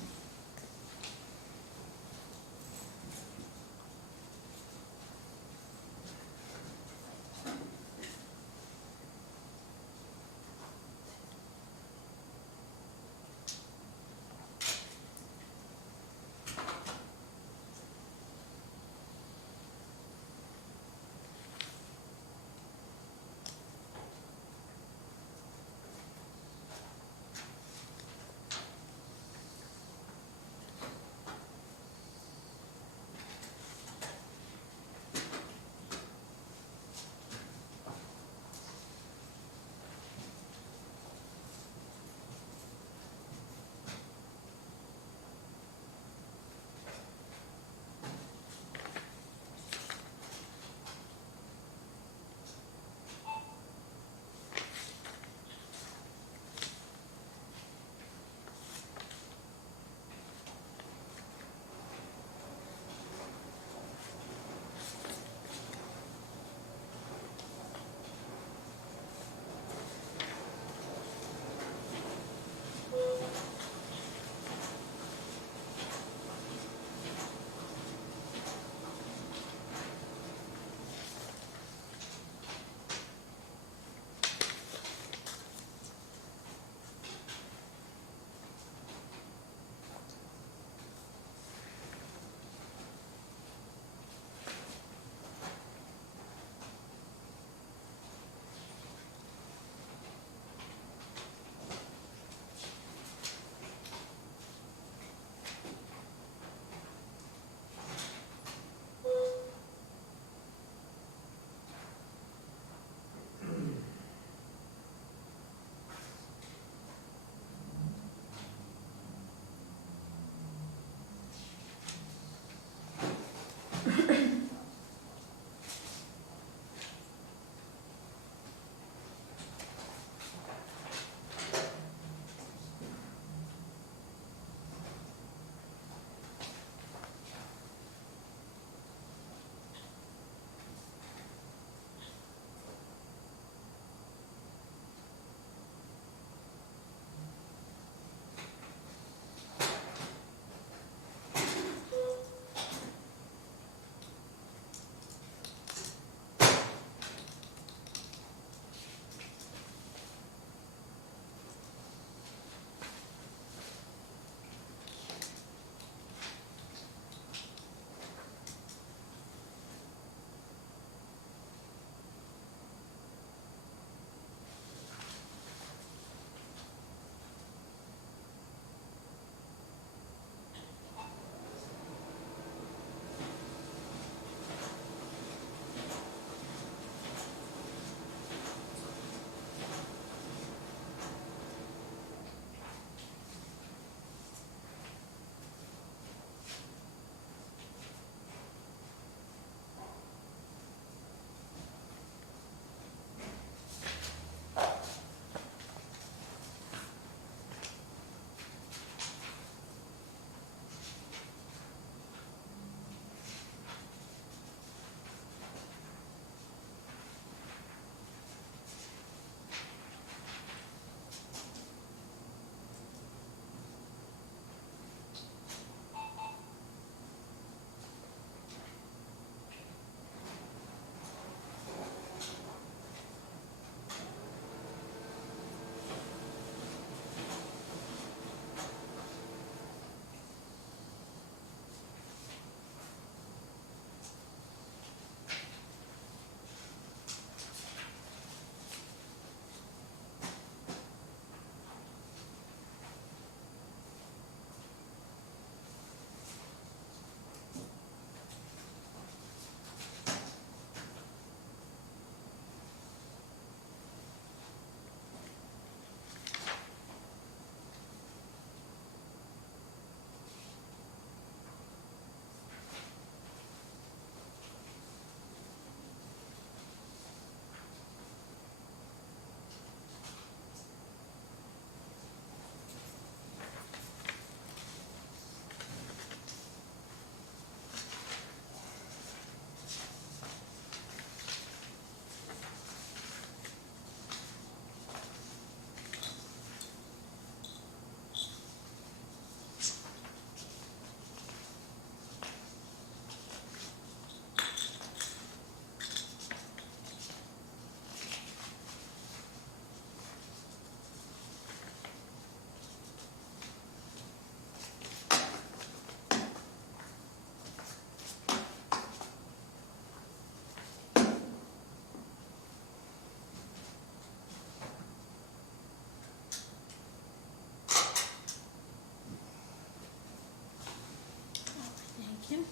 you.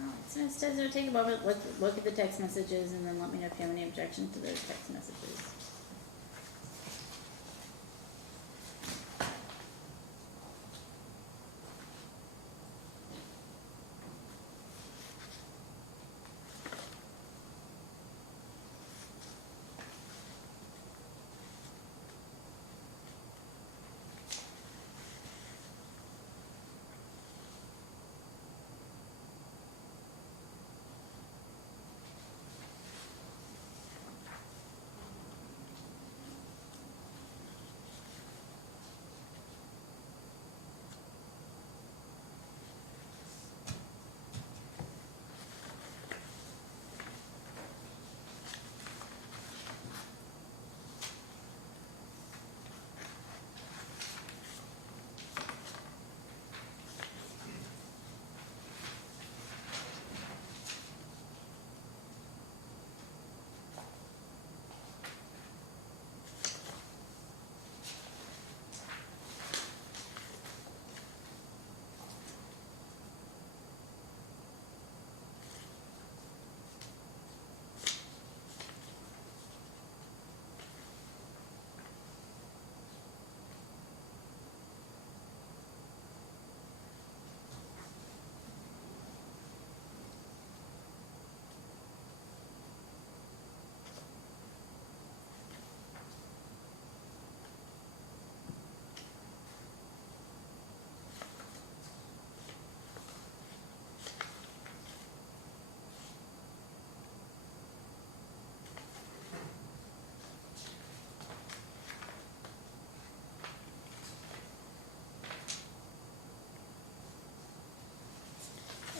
Alright, so instead of take a moment, look at the text messages and then let me know if you have any objection to those text messages.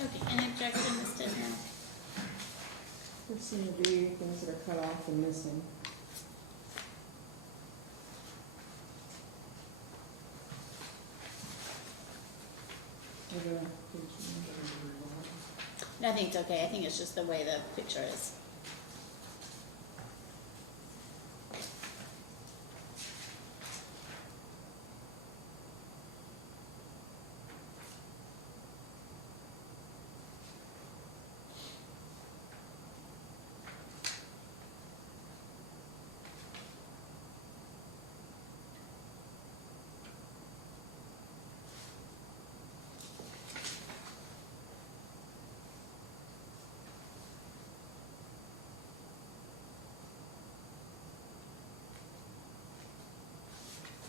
Okay, any objection, Ms. Tidman? There seem to be things that are cut off and missing. No, I think it's okay. I think it's just the way the picture is.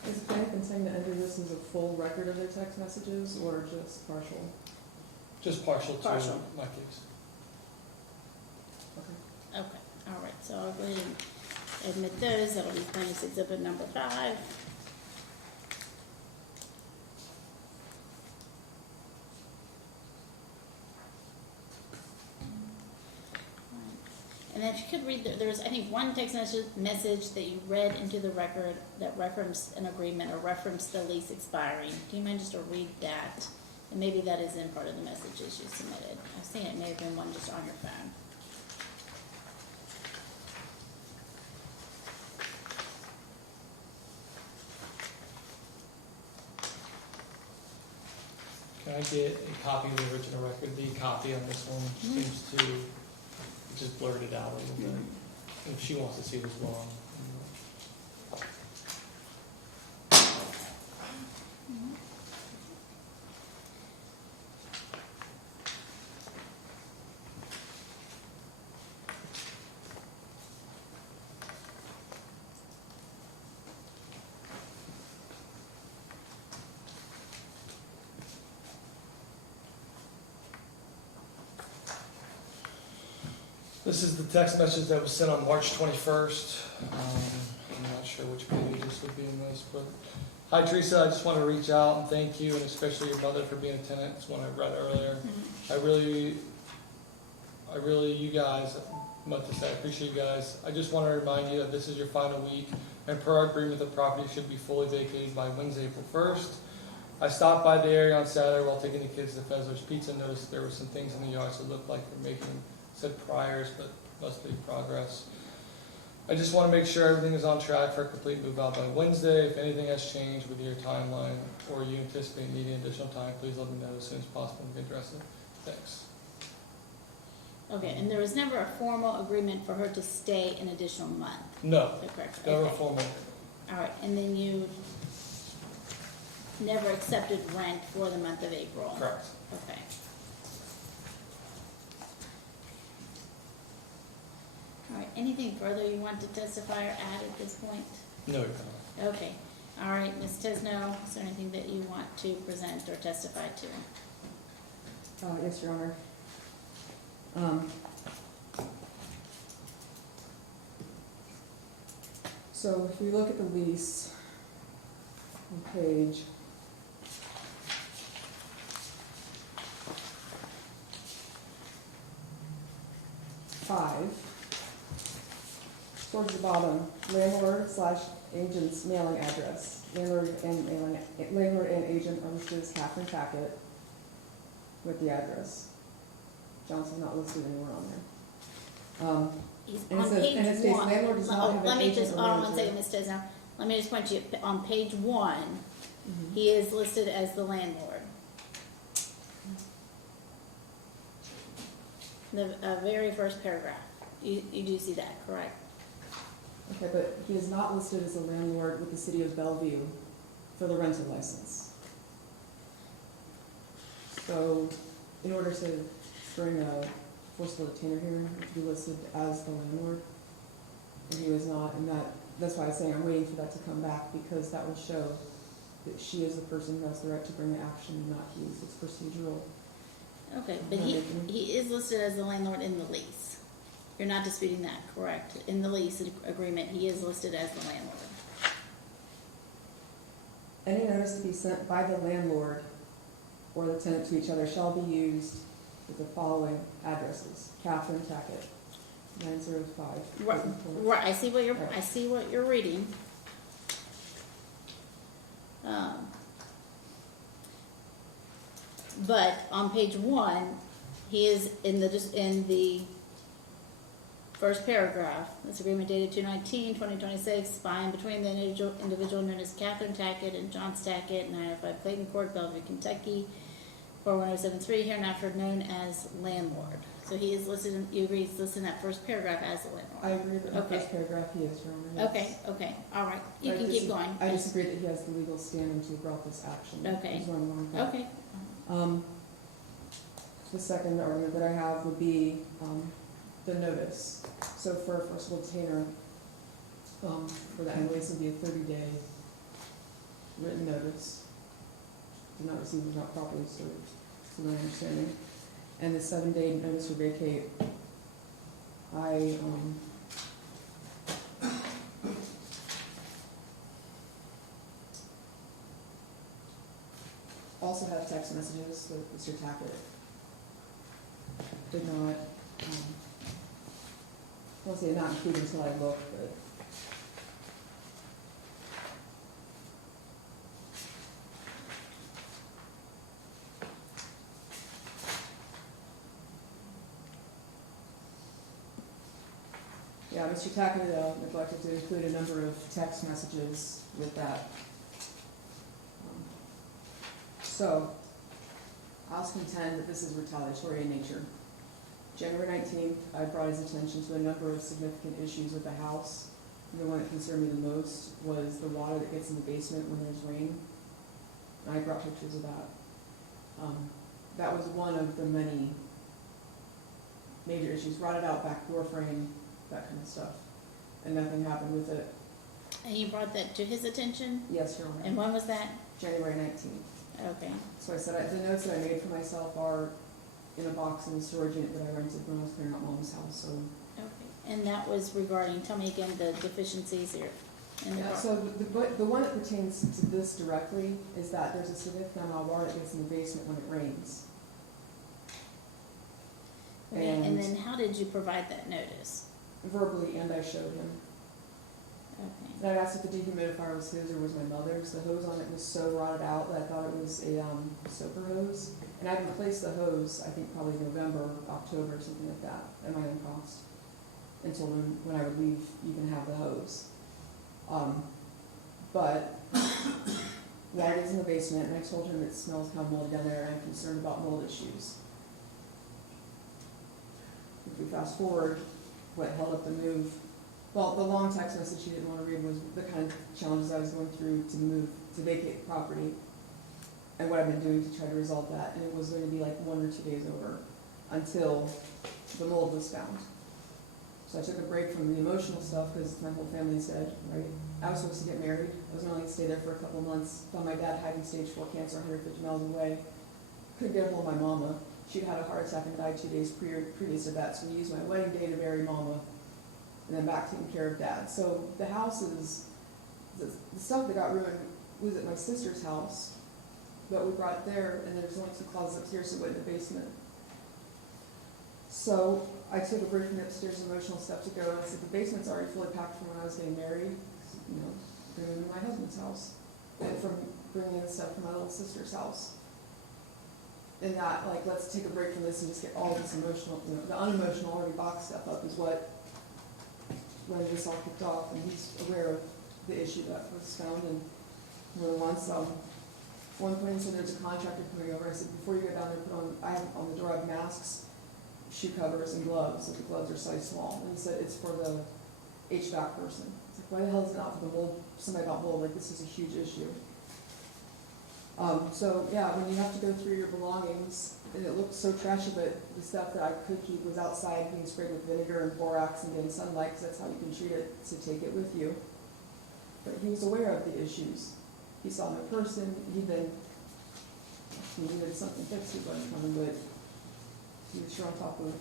Is the planning saying that enter this as a full record of their text messages or just partial? Just partial to Partial. my case. Okay. Okay, all right, so I'll go ahead and admit those. That'll be plaintiff's exhibit number 5. And then if you could read, there was, I think, one text message that you read into the record that referenced an agreement or referenced the lease expiring. Do you mind just to read that? And maybe that is in part of the messages you submitted. I've seen it may have been one just on your phone. Can I get a copy of the original record? The copy on this one seems to just blurt it out a little bit. If she wants to see it as well. This is the text message that was sent on March 21st. I'm not sure which page this would be in this, but hi Teresa, I just want to reach out and thank you, and especially your mother for being a tenant. It's one I read earlier. I really, you guys much to say. I appreciate you guys. I just want to remind you that this is your final week, and per our agreement, the property should be fully vacated by Wednesday, April 1st. I stopped by the area on Saturday while taking the kids to Fezler's Pizza, noticed there were some things in the yards that looked like they're making, said priors, but must be progress. I just want to make sure everything is on track for a complete move out by Wednesday. If anything has changed with your timeline or you anticipate needing additional time, please let me know as soon as possible and we can address it. Thanks. Okay, and there was never a formal agreement for her to stay an additional month, No, is that correct? never Okay. formal. All right, and then you never accepted rent for the month of April? Correct. Okay. All right, anything further you want to testify or add at this point? No, you're fine. Okay, all right, Ms. Tisno, is there anything that you want to present or testify to? Yes, Your Honor. So if we look at the lease on page 5, towards the bottom, landlord/agent's mailing address. Landlord and agent are listed as Catherine Tackett with the address. Johnson's not listed anywhere on there. He's And it on says- page and it states one. landlord does not have an Let me agent just, or hold on one manager. second, Ms. Tisno, let me just point you, on page 1, Mhm. he is listed as the landlord. The very first paragraph, you do see that, correct? Okay, but he is not listed as a landlord with the city of Bellevue for the rental license. So, in order to bring a forcible detainer here, you have to be listed as the landlord. And he was not, and that's why I'm saying I'm waiting for that to come back, because that will show that she is the person who has the right to bring the action, and not he. So it's procedural. Okay, but he is listed as the landlord in the lease. You're not disputing that, correct? In the lease agreement, he is listed as the landlord. Any notice to be sent by the landlord or the tenant to each other shall be used with the following addresses. Catherine Tackett, 905. Right, I see what you're reading. But on page 1, he is in the first paragraph. This agreement dated 2/19/2026 by and between the individual known as Catherine Tackett and John Tackett, 905 Clayton Court, Bellevue, Kentucky, 41073, hereinafter known as landlord. So he is listed, you agree he's listed in that first paragraph as the landlord? I agree that in the Okay. first paragraph he is, Your Honor, yes. Okay, all right, you I can keep going. I disagree that he has the legal standing to have brought this action. Okay. That's what I'm going with. Okay, The second argument that I have would be, the notice. So for a forcible detainer, for the anyways, would be a 30-day written notice. Did not receive, was not properly served, to my understanding. And the 7-day notice for vacate, I, also have text messages with Mr. Tackett. Did not, I'll say not included until I look, but. Yeah, Mr. Tackett neglected to include a number of text messages with that. So, I also contend that this is retaliatory in nature. January 19th, I brought his attention to a number of significant issues with the house. The one that concerned me the most was the water that gets in the basement when there's rain. And I brought pictures of that. That was one of the many major issues. Rotted out back door frame, that kind of stuff. And nothing happened with it. and you brought that to his attention? Yes, Your Honor. And when was that? January 19th. Okay, So I said, the notes that I made for myself are in a box in the storage unit that I rented when I was clearing out Mom's house, so. okay. And that was regarding, tell me again, the deficiencies here. in the Yeah, bar- so the one that pertains to this directly is that there's a significant amount of water that gets in the basement when it rains. And And then how did you provide that notice? verbally, and I showed him. Okay. And I asked if the dehumidifier was his or was my mother's. The hose on it was so rotted out that I thought it was a soaker hose. And I replaced the hose, I think probably November, October, something like that, at my own cost. Until when I would leave, you can have the hose. But that is in the basement, and I told him it smells kind of moldy down there, and I'm concerned about mold issues. If we fast forward, what held up the move, well, the long text message he didn't want to read was the kind of challenges I was going through to vacate the property, and what I've been doing to try to resolve that, and it was going to be like 1 or 2 days over until the mold was found. So I took a break from the emotional stuff because my whole family's dead, right? I was supposed to get married. I was only going to stay there for a couple of months. Found my dad having stage 4 cancer 150 miles away. Couldn't get a hold of my mama. She'd had a heart attack and died 2 days previous to that, so we used my wedding day to bury mama, and then back taking care of dad. So the house is, the stuff that got ruined was at my sister's house, but we brought it there, and there's only 2 closets upstairs, so it went in the basement. So I took a break from the upstairs emotional stuff to go, and I said, the basement's already fully packed from when I was getting married, you know, bringing in my husband's house, and from bringing in stuff from my little sister's house. And that, like, let's take a break from this and just get all this emotional, you know, the unemotional already boxed stuff up is what, when this all kicked off, and he's aware of the issue that was found, and more than once, one point he said there's a contractor coming over. I said, before you go down there, put on, I have on the door, I have masks, shoe covers, and gloves, if the gloves are size small. And he said, it's for the HVAC person. It's like, why the hell is it not for the mold, somebody about mold, like, this is a huge issue. So, yeah, when you have to go through your belongings, and it looked so trashy, but the stuff that I could keep was outside being sprayed with vinegar and borax and getting sunlight, because that's how you can treat it, to take it with you. But he was aware of the issues. He saw my person, he needed something fixed, he wasn't coming, but he was sure on top of.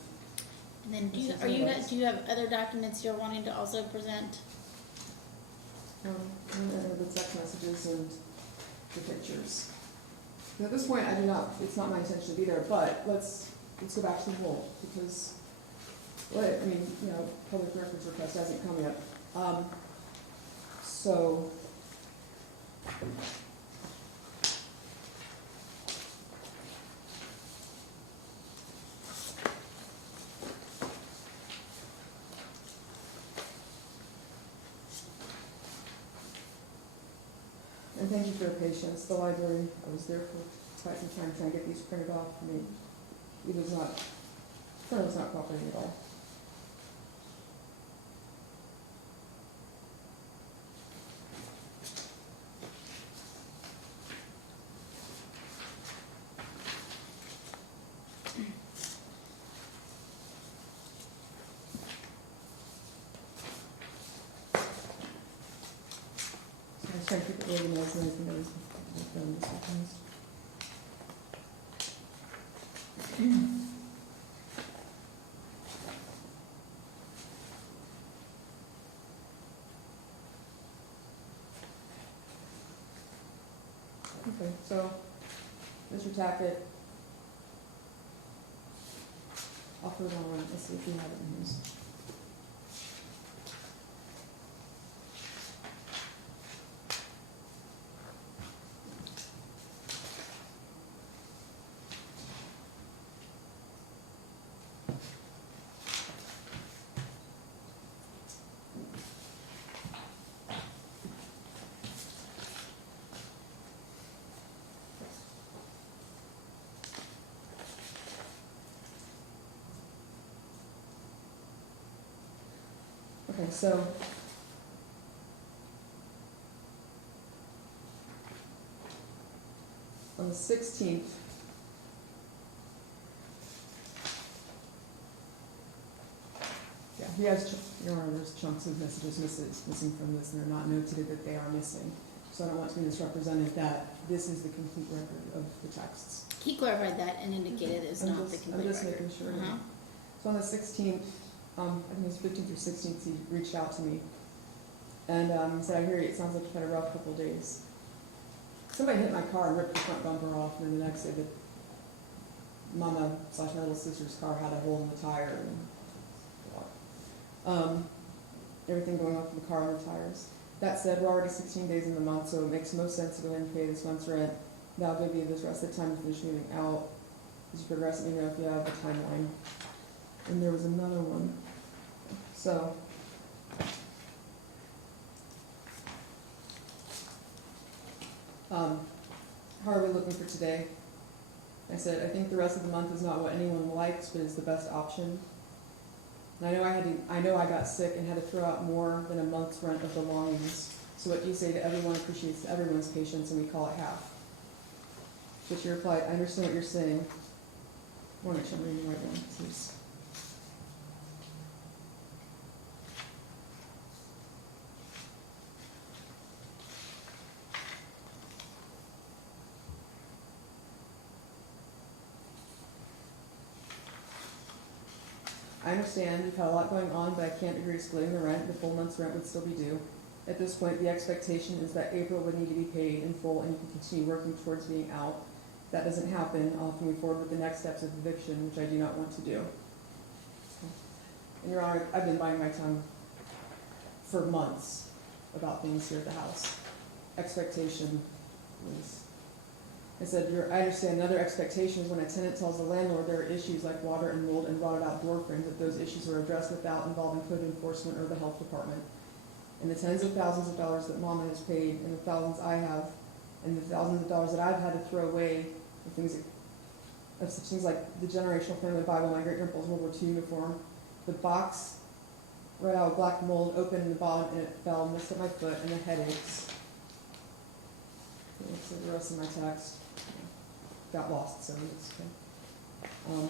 And then Yes, do you have other documents you're wanting to also present? And the text messages and the pictures. And at this point, it's not my intention to be there, but let's go back to the whole, because, public records request hasn't come yet. So, and thank you for your patience. The library, I was there for quite some time trying to get these printed off for me. It was not cooperating at all. I was trying to keep it organized and everything that was done this weekend. Okay, so, Mr. Tackett, I'll put it on, let's see if we have it in his. Okay, so on the 16th, yeah, he has, Your Honor, there's chunks of messages missing from this, and they're not noted that they are missing. So I don't want to be misrepresented that this is the complete record of the texts. He clarified that and indicated it's not the complete record. I'm just making sure. Uh-huh. So on the 16th, I think it was 15th or 16th, he reached out to me. And he said, I hear you, it sounds like you've had a rough couple of days. Somebody hit my car and ripped the front bumper off, and then the next day Mama / my little sister's car had a hole in the tire and everything going on with the car and the tires. That said, we're already 16 days in the month, so it makes most sense to go ahead and pay this month's rent. That'll give you this rest of the time to finish moving out. As you progress, let me know if you have the timeline. And there was another one. So, how are we looking for today? I said, I think the rest of the month is not what anyone likes, but is the best option. And I know I got sick and had to throw out more than a month's rent of belongings. So what do you say to everyone appreciates everyone's patience and we call it half? But you replied, I understand what you're saying. I want to make sure I'm reading the right one, please. I understand you've had a lot going on, but I can't agree to splitting the rent. The full month's rent would still be due. At this point, the expectation is that April would need to be paid in full and you can continue working towards being out. If that doesn't happen, I'll have to move forward with the next steps of eviction, which I do not want to do. And Your Honor, I've been biting my tongue for months about things here at the house. Expectation was, I said, I understand another expectation is when a tenant tells the landlord there are issues like water and mold and rotted out door frames, that those issues are addressed without involving code enforcement or the health department. And the tens of thousands of dollars that Mama has paid, and the thousands I have, and the thousands of dollars that I've had to throw away, for things of such things like the generational family Bible, my great grandpa's World War II uniform, the box right out of black mold opened in the bottom and it fell, missed at my foot, and the headaches. Let's see the rest of my text. Got lost, so it's okay.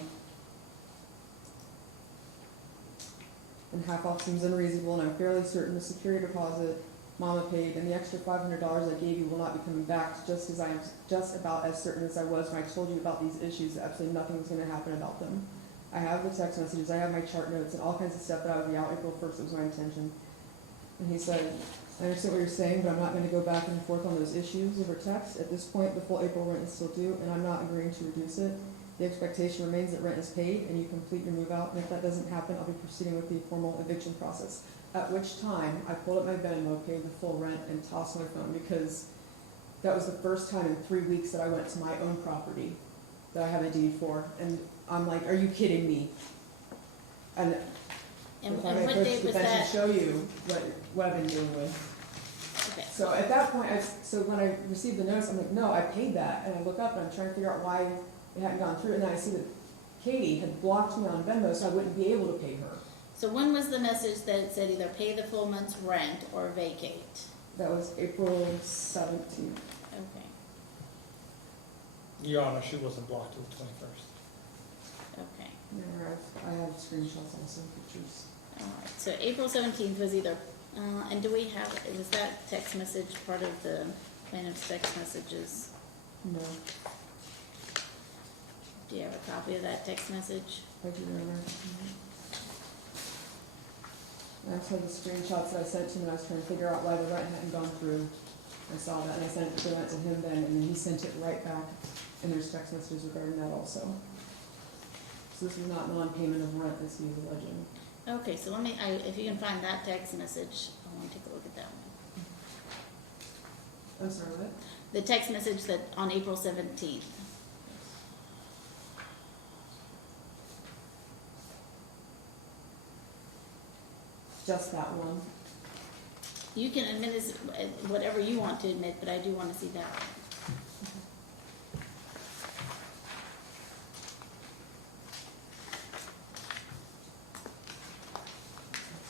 And half off seems unreasonable, and I'm fairly certain the security deposit Mama paid and the extra $500 I gave you will not be coming back, just as I am just about as certain as I was when I told you about these issues that absolutely nothing was going to happen about them. I have the text messages, I have my chart notes, and all kinds of stuff that I would be out April 1st, it was my intention. And he said, I understand what you're saying, but I'm not going to go back and forth on those issues over text. At this point, the full April rent is still due, and I'm not agreeing to reduce it. The expectation remains that rent is paid, and you complete your move out, and if that doesn't happen, I'll be proceeding with the formal eviction process. At which time, I pulled up my Venmo, paid the full rent, and tossed my phone, because that was the first time in 3 weeks that I went to my own property that I have a deed for, and I'm like, are you kidding me? And And if I what approach date the was bench and that? show you what I've been dealing with. Okay. So at that point, so when I received the notice, I'm like, no, I paid that, and I look up and I'm trying to figure out why it hadn't gone through, and then I see that Katie had blocked me on Venmo, so I wouldn't be able to pay her. So when was the message that it said either pay the full month's rent or vacate? That was April 17th. Okay, Your Honor, she wasn't blocked till the 21st. okay. I have screenshots also, pictures. All right, so April 17th was either, and do we have, was that text message part of the plaintiff's text messages? No, Do you have a copy of that text message? I do remember. I also have the screenshots that I sent to him, and I was trying to figure out why the rent hadn't gone through. I saw that, and I sent it to him then, and then he sent it right back, and there's text messages regarding that also. So this is not non-payment of rent, as he was alleging. Okay, so let me, if you can find that text message, I want to take a look at that one. I'm sorry, what? The text message that on April 17th. Just that one. You can admit this, whatever you want to admit, but I do want to see that one.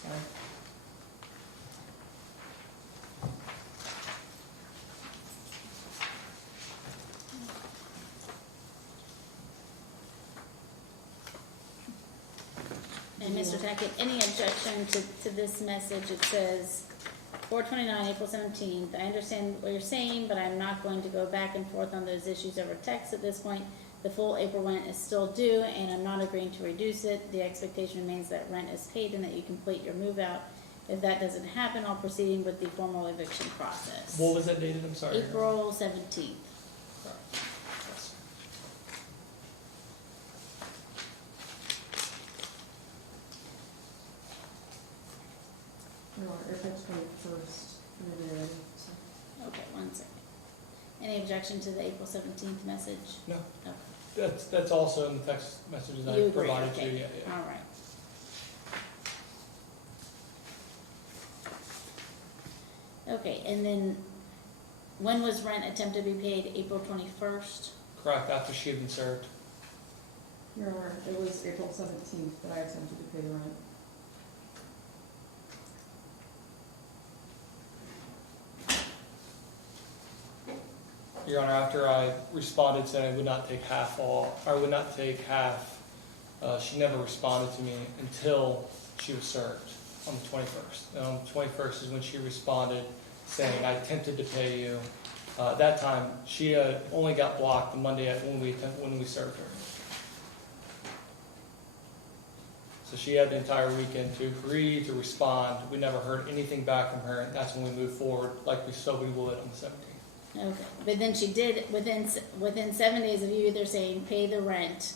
Sorry. And Mr. Tackett, any objection to this message? It says, 4/29, April 17th, I understand what you're saying, but I'm not going to go back and forth on those issues over text at this point. The full April rent is still due, and I'm not agreeing to reduce it. The expectation remains that rent is paid and that you complete your move out. If that doesn't happen, I'll proceed with the formal eviction process. What was that dated? I'm sorry. April 17th. Your Honor, April 21st, whenever you're ready. So, Okay, 1 second. Any objection to the April 17th message? No. Okay. That's also in the text messages I You agree, provided okay. you, yeah. All right. Okay, and then when was rent attempted to be paid? April 21st? Correct, after she had been served. Your Honor, it was April 17th that I attempted to pay the rent. Your Honor, after I responded saying I would not take half off, or would not take half, she never responded to me until she was served on the 21st. And on the 21st is when she responded saying, I attempted to pay you. At that time, she only got blocked the Monday when we served her. So she had the entire weekend to agree, to respond. We never heard anything back from her, and that's when we moved forward, like we said we would on the 17th. Okay, but then she did, within 7 days of you either saying pay the rent,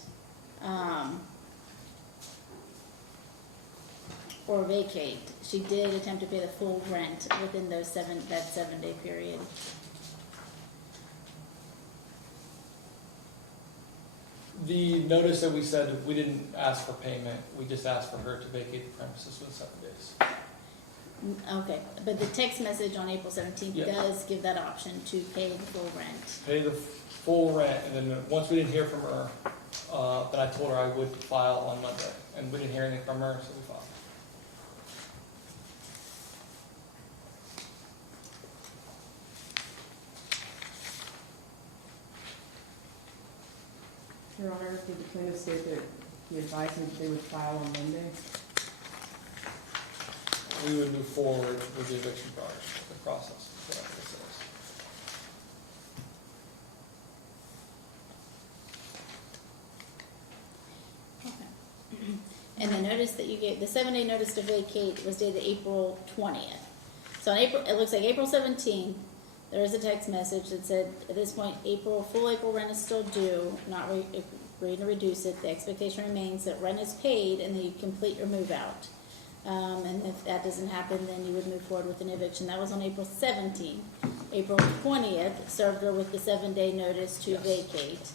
or vacate, she did attempt to pay the full rent within that 7-day period. The notice that we said, we didn't ask for payment, we just asked for her to vacate the premises within 7 days. Okay, but the text message on April 17th Yes. does give that option to pay the full rent. Pay the full rent, and then once we didn't hear from her, then I told her I would file on Monday, and we didn't hear anything from her, so we filed. Your Honor, did the plaintiff state that he advised me that they would file on Monday? We would move forward with the eviction process. So that's what it says. Okay. And the notice that you gave, the 7-day notice to vacate was dated April 20th. So on April, it looks like April 17th, there is a text message that said, at this point, full April rent is still due, not agreed to reduce it. The expectation remains that rent is paid and that you complete your move out. And if that doesn't happen, then you would move forward with an eviction. That was on April 17th. April 20th, served her with the 7-day notice to vacate.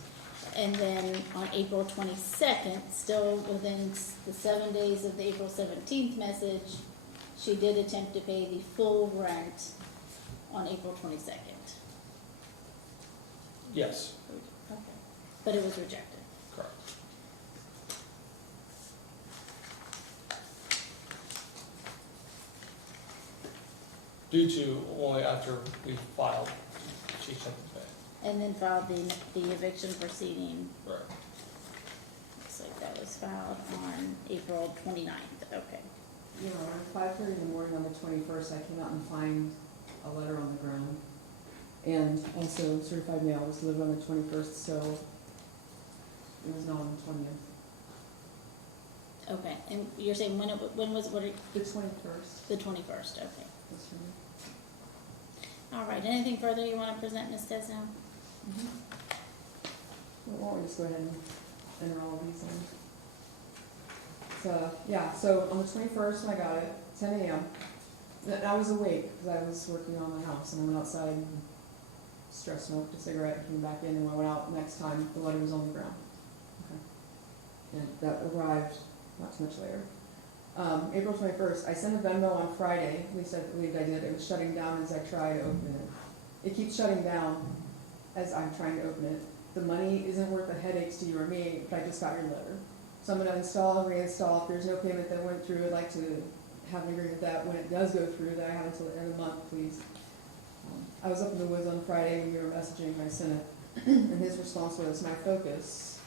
And then on April 22nd, still within the 7 days of the April 17th message, she did attempt to pay the full rent on April 22nd. Yes, Okay. But it was rejected. correct. Due to only after we filed, she sent it back. And then filed the eviction proceeding. Right. Looks like that was filed on April 29th. Okay. Your Honor, 5:30 in the morning on the 21st, I came out and find a letter on the ground. And also certified mail was delivered on the 21st, so it was not on the 20th. Okay, and you're saying when was, what, The 21st. the 21st, okay. That's right. All right, anything further you want to present, Ms. Desno? Well, why don't we just go ahead and enter all of these in? So, yeah, so on the 21st, when I got it, 10 a.m., I was awake because I was working on my house, and I went outside and stress smoked a cigarette and came back in, and when I went out next time, the letter was on the ground. Okay. And that arrived not too much later. April 21st, I sent a Venmo on Friday, at least I believed I did. It was shutting down as I try to open it. It keeps shutting down as I'm trying to open it. The money isn't worth the headaches to you or me, but I just got your letter. So I'm gonna install and reinstall. If there's no payment that went through, I'd like to have an agreement that when it does go through, that I have until the end of the month, please. I was up in the woods on Friday when you were messaging my Senate, and his response was, my focus.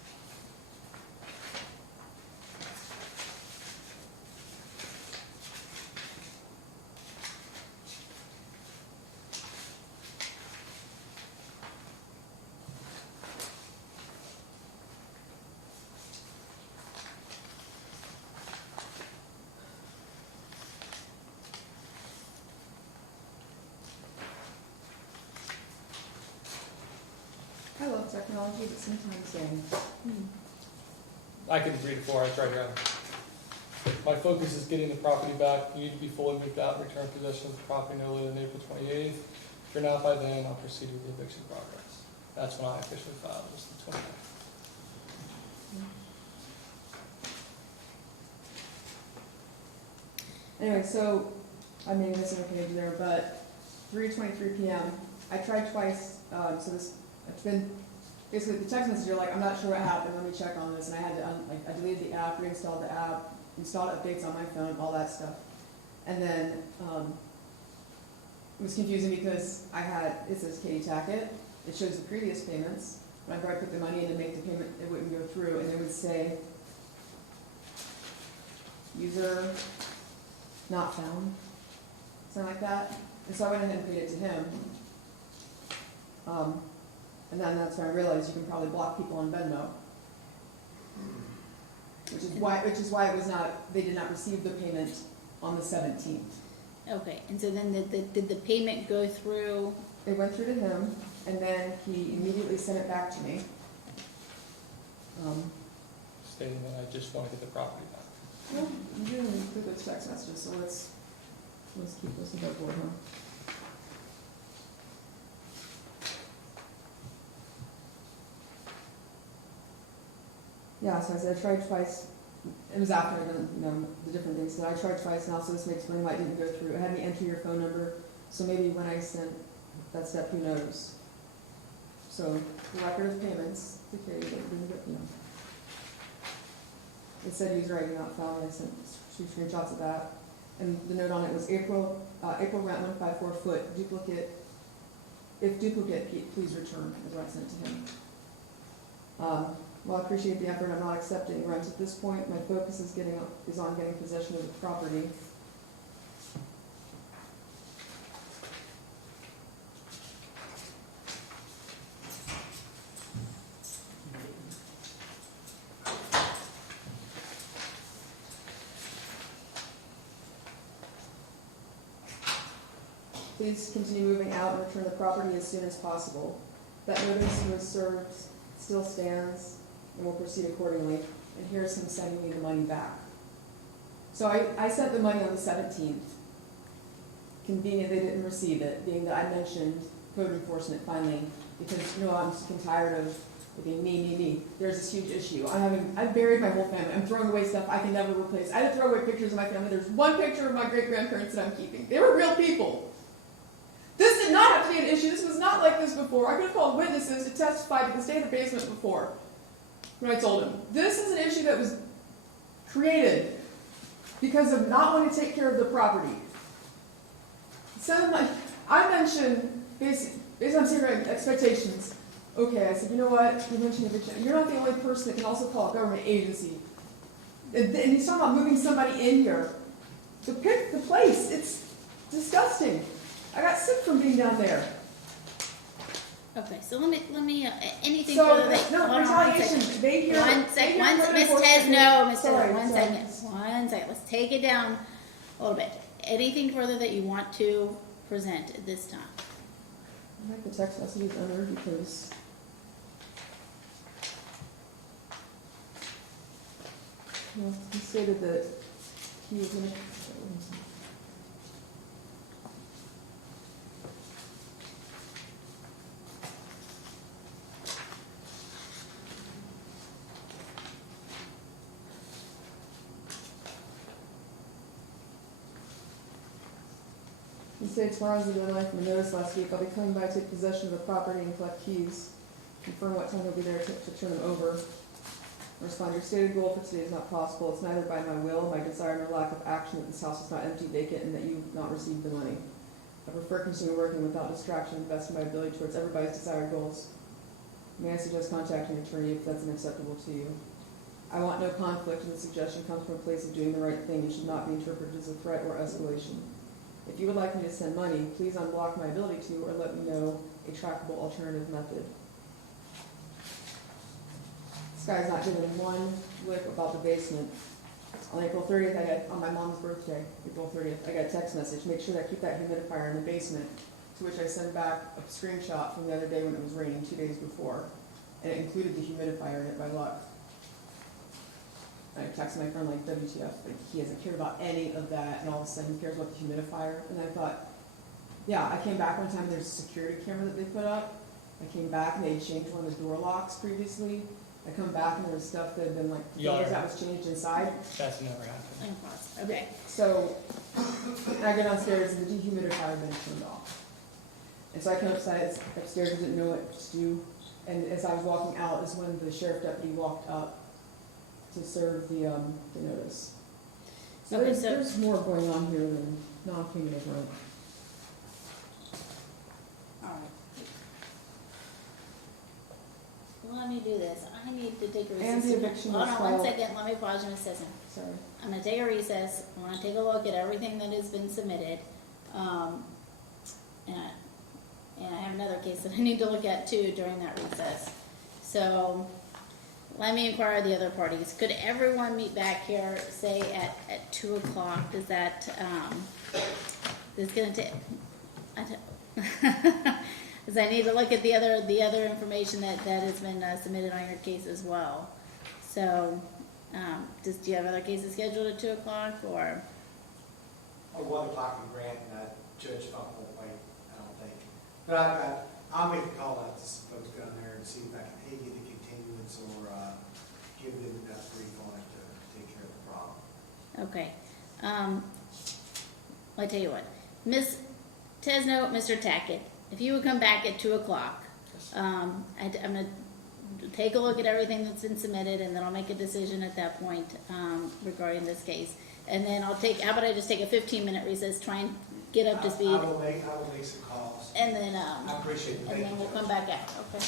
I love technology, but sometimes, I could read it for her, it's right here. my focus is getting the property back. You need to be fully moved out and return possession of the property no later than April 28th. If you're not by then, I'll proceed with the eviction progress. That's when I officially filed, was the 29th. Anyway, so, I mean, this isn't okay there, but 3:23 PM, I tried twice, so this, it's been, basically the text message, you're like, I'm not sure what happened, let me check on this, and I had to, I deleted the app, reinstalled the app, installed updates on my phone, all that stuff. And then, it was confusing because I had, it says Katie Tackett, it shows the previous payments. Whenever I put the money in to make the payment, it wouldn't go through, and it would say, user not found, something like that. And so I went ahead and paid it to him. And then that's when I realized you can probably block people on Venmo. Which is why it was not, they did not receive the payment on the 17th. Okay, and so then did the payment go through? It went through to him, and then he immediately sent it back to me. Stating that I just want to get the property back. Well, you didn't include those text messages, so let's keep this above board, huh? Yeah, so I said I tried twice. It was after I done, the different things. So I tried twice now, so this may explain why it didn't go through. It had me enter your phone number, so maybe when I sent that step, who knows? So, record of payments, okay, but it didn't get, It said user ID not found, I sent 2 screenshots of that. And the note on it was April rent 154 foot, duplicate, if duplicate, please return, is what I sent to him. Well, I appreciate the effort, I'm not accepting rent at this point, my focus is on getting possession of the property. Please continue moving out and return the property as soon as possible. That notice was served, still stands, and will proceed accordingly. And here's him sending me the money back. So I sent the money on the 17th. Convenient they didn't receive it, being that I mentioned code enforcement finally, because I'm sick and tired of it being me. There's this huge issue. I've buried my whole family. I'm throwing away stuff I can never replace. I had to throw away pictures of my family. There's one picture of my great-grandparents that I'm keeping. They were real people. This did not have to be an issue. This was not like this before. I could have called witnesses to testify to the state of the basement before when I told him. This is an issue that was created because of not wanting to take care of the property. I mentioned, based on zero expectations, okay, I said, you know what, you mentioned eviction. You're not the only person that can also call a government agency. And he's talking about moving somebody in here. So pick the place. It's disgusting. I got sick from being down there. Okay, so let me, anything So, further that, no, hold on one retaliation, second. they hear. One they sec, hear one, code Ms. enforcement. Tez, no, Ms. Sorry, Tez, one sorry. second, let's take it down a little bit. Anything further that you want to present at this time? I like the text messages under because he stated that he was gonna. He said, tomorrow is the deadline from a notice last week. I'll be coming by to take possession of the property and collect keys. Confirm what time he'll be there to turn them over. Respond, your stated goal for today is not possible. It's neither by my will, my desire, nor lack of action that this house is not empty, vacant, and that you have not received the money. I prefer continuing working without distraction and best of my ability towards everybody's desired goals. May I suggest contacting an attorney if that's unacceptable to you? I want no conflict, and the suggestion comes from a place of doing the right thing. It should not be interpreted as a threat or escalation. If you would like me to send money, please unblock my ability to, or let me know a trackable alternative method. This guy's not giving one lick about the basement. On April 30th, on my mom's birthday, April 30th, I got a text message, make sure that I keep that humidifier in the basement, to which I sent back a screenshot from the other day when it was raining 2 days before, and it included the humidifier in it by luck. I texted my friend like WTF, like he hasn't cared about any of that, and all of a sudden he cares about the humidifier, and I thought, yeah, I came back one time, there's a security camera that they put up, I came back and they changed one of the door locks previously, I come back and there was stuff that had been like, Yeah. things that was changed inside, That's never happened. Okay, so, and I go downstairs and the dehumidifier had been turned off. And so I came upstairs, I didn't know what to do, and as I was walking out is when the sheriff deputy walked up to serve the notice. So Okay, there's more going on here than non-payment of rent. alright. Let me do this, I need to take a recess. And the eviction Hold was on one filed. second, let me pause you a second. Sorry. I'm gonna take a recess, I wanna take a look at everything that has been submitted. And I have another case that I need to look at too during that recess. So, let me inquire the other parties. Could everyone meet back here, say at 2 o'clock? Does that, this gonna take, because I need to look at the other information that has been submitted on your case as well. So, do you have other cases scheduled at 2 o'clock or? Or 1 o'clock in Grant, and Judge Funk won't wait, I don't think. But I'll make a call out to some folks down there and see if I can pay you the continuance or give them enough grief on it to take care of the problem. Okay. I tell you what, Miss Tesno, Mr. Tackett, if you would come back at 2 o'clock, I'm gonna take a look at everything that's been submitted, and then I'll make a decision at that point regarding this case. And then how about I just take a 15-minute recess, try and get up to speed, I will make some calls. and then I appreciate the and then we'll come back out. Okay.